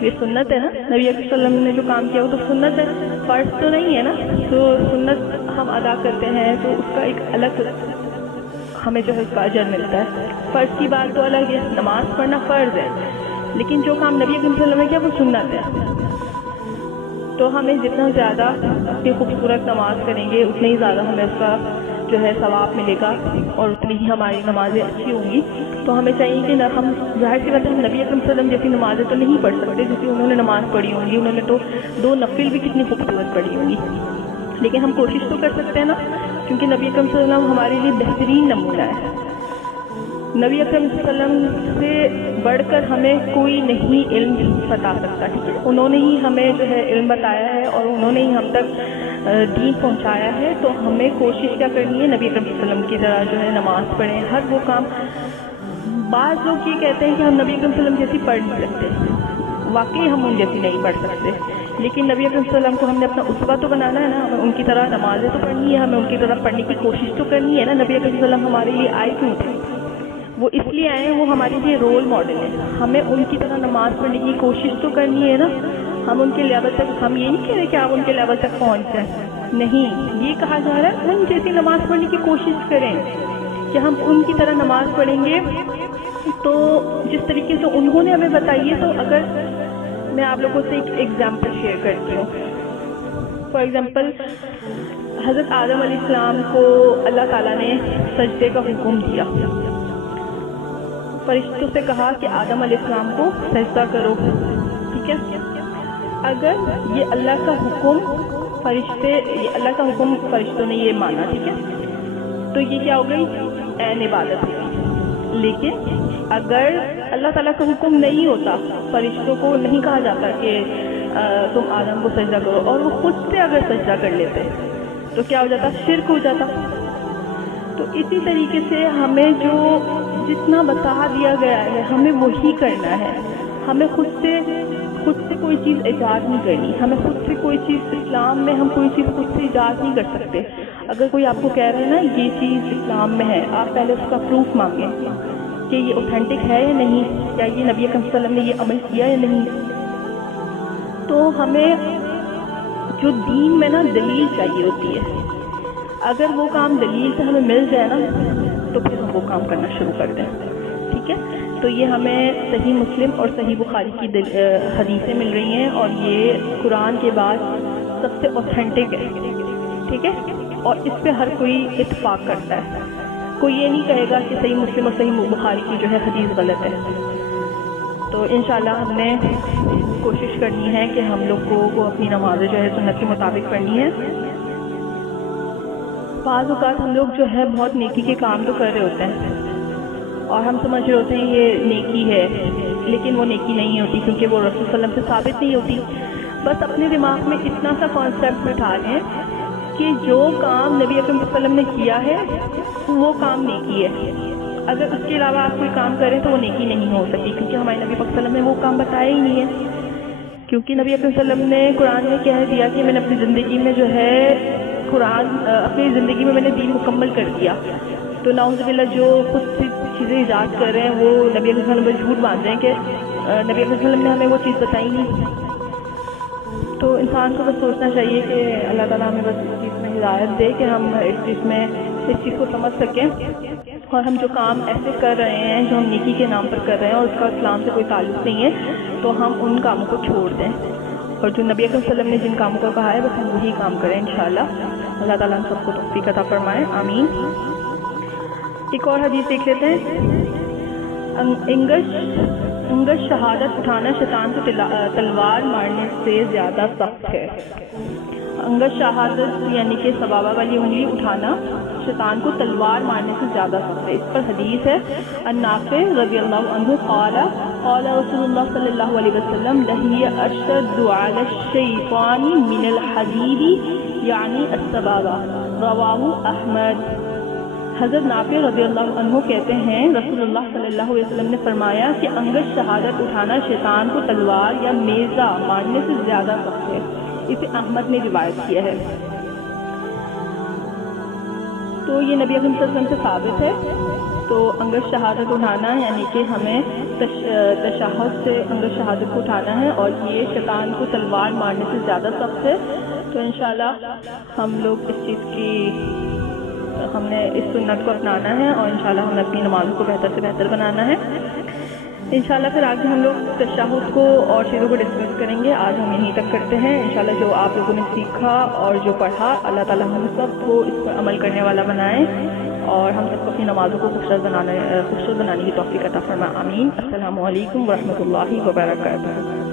یہ سنت ہے نا, نبی اکرم صلی اللہ علیہ وسلم نے جو کام کیا وہ تو سنت ہے, فرض تو نہیں ہے نا. تو سنت ہم ادا کرتے ہیں تو اس کا ایک الگ ہمیں جو ہے اس کا اجر ملتا ہے. فرض کی بات تو الگ ہے, نماز پڑھنا فرض ہے, لیکن جو کام نبی اکرم صلی اللہ علیہ وسلم نے کیا وہ سنت ہے. تو ہمیں جتنا زیادہ اپنی خوبصورت نماز کریں گے اتنا ہی زیادہ ہمیں اس کا جو ہے ثواب ملے گا, اور اتنی ہی ہماری نمازیں اچھی ہوں گی. تو ہمیں چاہیے کہ ہم ظاہر سی بات ہے, ہم نبی اکرم صلی اللہ علیہ وسلم جیسی نمازیں تو نہیں پڑھ سکتے جیسی انہوں نے نماز پڑھی ہوں گی. انہوں نے تو 2 نفل بھی کتنی خوبصورت پڑھی ہوں گی, لیکن ہم کوشش تو کر سکتے ہیں نا, کیونکہ نبی اکرم صلی اللہ علیہ وسلم ہمارے لیے بہترین نمونہ ہے. نبی اکرم صلی اللہ علیہ وسلم سے بڑھ کر ہمیں کوئی نہیں علم بتا سکتا. ٹھیک ہے, انہوں نے ہی ہمیں جو ہے علم بتایا ہے اور انہوں نے ہی ہم تک دین پہنچایا ہے. تو ہمیں کوشش کیا کرنی ہے, نبی اکرم صلی اللہ علیہ وسلم کی طرح جو ہے نماز پڑھیں, ہر وہ کام. بعض لوگ یہ کہتے ہیں کہ ہم نبی اکرم صلی اللہ علیہ وسلم جیسی پڑھ نہیں سکتے, واقعی ہم ان جیسی نہیں پڑھ سکتے, لیکن نبی اکرم صلی اللہ علیہ وسلم کو ہم نے اپنا اسوہ تو بنانا ہے نا. ہمیں ان کی طرح نمازیں تو پڑھنی ہے, ہمیں ان کی طرح پڑھنے کی کوشش تو کرنی ہے نا. نبی اکرم صلی اللہ علیہ وسلم ہمارے لیے آئے کیوں تھے, وہ اس لیے آئے ہیں, وہ ہمارے لیے رول ماڈل ہے. ہمیں ان کی طرح نماز پڑھنے کی کوشش تو کرنی ہے نا. ہم ان کے لیول تک, ہم یہ نہیں کہہ رہے کہ آپ ان کے لیول تک پہنچ جائیں, نہیں, یہ کہا جا رہا ہے ان جیسی نماز پڑھنے کی کوشش کریں کہ ہم ان کی طرح نماز پڑھیں گے تو جس طریقے سے انہوں نے ہمیں بتائی ہے. تو اگر میں آپ لوگوں سے ایک ایگزامپل شیئر کرتی ہوں. فار ایگزامپل, حضرت آدم علیہ السلام کو اللہ تعالیٰ نے سجدے کا حکم دیا. فرشتوں سے کہا کہ آدم علیہ السلام کو سجدہ کرو. ٹھیک ہے, اگر یہ اللہ کا حکم فرشتوں نے یہ مانا, ٹھیک ہے, تو یہ کیا ہو گئی, عین عبادت ہوگی. لیکن اگر اللہ تعالیٰ کا حکم نہیں ہوتا, فرشتوں کو نہیں کہا جاتا کہ تم آدم کو سجدہ کرو, اور وہ خود سے اگر سجدہ کر لیتے تو کیا ہو جاتا, شرک ہو جاتا. تو اسی طریقے سے ہمیں جو جتنا بتا دیا گیا ہے ہمیں وہی کرنا ہے. ہمیں خود سے کوئی چیز ایجاد نہیں کرنی. ہمیں خود سے کوئی چیز, اسلام میں ہم کوئی چیز خود سے ایجاد نہیں کر سکتے. اگر کوئی آپ کو کہہ رہے ہیں نا یہ چیز اسلام میں ہے, آپ پہلے اس کا پروف مانگیں کہ یہ اوتھینٹک ہے یا نہیں, کیا یہ نبی اکرم صلی اللہ علیہ وسلم نے یہ عمل کیا یا نہیں. تو ہمیں جو دین میں نا دلیل چاہیے ہوتی ہے, اگر وہ کام دلیل سے ہمیں مل جائے نا تو پھر ہم وہ کام کرنا شروع کر دیں. ٹھیک ہے, تو یہ ہمیں صحیح مسلم اور صحیح بخاری کی حدیثیں مل رہی ہیں, اور یہ قرآن کے بعد سب سے اوتھینٹک ہے. ٹھیک ہے, اور اس پہ ہر کوئی اتفاق کرتا ہے. کوئی یہ نہیں کہے گا کہ صحیح مسلم اور صحیح بخاری کی جو ہے حدیث غلط ہے. تو انشاءاللہ ہم نے کوشش کرنی ہے کہ ہم لوگ کو اپنی نمازیں جو ہے سنت کے مطابق پڑھنی ہے. بعض اوقات ہم لوگ جو ہے بہت نیکی کے کام تو کر رہے ہوتے ہیں اور ہم سمجھ رہے ہوتے ہیں یہ نیکی ہے, لیکن وہ نیکی نہیں ہوتی, کیونکہ وہ رسول صلی اللہ علیہ وسلم سے ثابت نہیں ہوتی. بس اپنے دماغ میں اتنا سا کانسیپٹ بٹھا لیں کہ جو کام نبی اکرم صلی اللہ علیہ وسلم نے کیا ہے وہ کام نیکی ہے. اگر اس کے علاوہ آپ کوئی کام کریں تو وہ نیکی نہیں ہو سکتی, کیونکہ ہمارے نبی صلی اللہ علیہ وسلم نے وہ کام بتایا ہی نہیں ہے. کیونکہ نبی اکرم صلی اللہ علیہ وسلم نے قرآن میں کہہ دیا کہ میں نے اپنی زندگی میں جو ہے اپنی زندگی میں نے دین مکمل کر دیا. تو نعوذ باللہ جو خود سے چیزیں ایجاد کر رہے ہیں وہ نبی اکرم صلی اللہ علیہ وسلم پر جھوٹ باندھ رہے ہیں کہ نبی اکرم صلی اللہ علیہ وسلم نے ہمیں وہ چیز بتائی نہیں. تو انسان کو بس سوچنا چاہیے کہ اللہ تعالیٰ ہمیں بس اس چیز میں ہدایت دے کہ ہم اس چیز کو سمجھ سکیں, اور ہم جو کام ایسے کر رہے ہیں جو ہم نیکی کے نام پر کر رہے ہیں اور اس کا اسلام سے کوئی تعلق نہیں ہے, تو ہم ان کاموں کو چھوڑ دیں, اور جو نبی اکرم صلی اللہ علیہ وسلم نے جن کاموں کو کہا ہے بس ہم وہی کام کریں انشاءاللہ. اللہ تعالیٰ ہم سب کو توفیق عطا فرمائے, آمین. ایک اور حدیث دیکھ لیتے ہیں. انگش شہادت اٹھانا شیطان کو تلوار مارنے سے زیادہ سخت ہے. انگش شہادت یعنی کہ سبابہ والی انگلی اٹھانا شیطان کو تلوار مارنے سے زیادہ سخت ہے. اس پر حدیث ہے النافع رضی اللہ عنہ قال قال رسول اللہ صلی اللہ علیہ وسلم لہی اشد علی الشیطان من الحدید یعنی السبابہ رواہ احمد. حضرت نافع رضی اللہ عنہ کہتے ہیں رسول اللہ صلی اللہ علیہ وسلم نے فرمایا کہ انگشت شہادت اٹھانا شیطان کو تلوار یا میزہ مارنے سے زیادہ سخت ہے. اسے احمد نے روایت کیا ہے. تو یہ نبی اکرم صلی اللہ علیہ وسلم سے ثابت ہے. تو انگشت شہادت اٹھانا یعنی کہ ہمیں تشہد سے انگشت شہادت کو اٹھانا ہے اور یہ شیطان کو تلوار مارنے سے زیادہ سخت ہے. تو انشاءاللہ ہم لوگ اس چیز کی ہم نے اس سنت کو اپنانا ہے اور انشاءاللہ ہمیں اپنی نمازوں کو بہتر سے بہتر بنانا ہے. انشاءاللہ پھر آگے ہم لوگ تشہد کو اور چیزوں کو ڈسکس کریں گے. آج ہم یہیں تک کرتے ہیں. انشاءاللہ جو آپ لوگوں نے سیکھا اور جو پڑھا اللہ تعالیٰ ہم سب کو اس پر عمل کرنے والا بنائے اور ہم سب کو اپنی نمازوں کو خوبصورت بنانے کی توفیق عطا فرمائے. آمین. السلام علیکم ورحمۃ اللہ وبرکاتہ.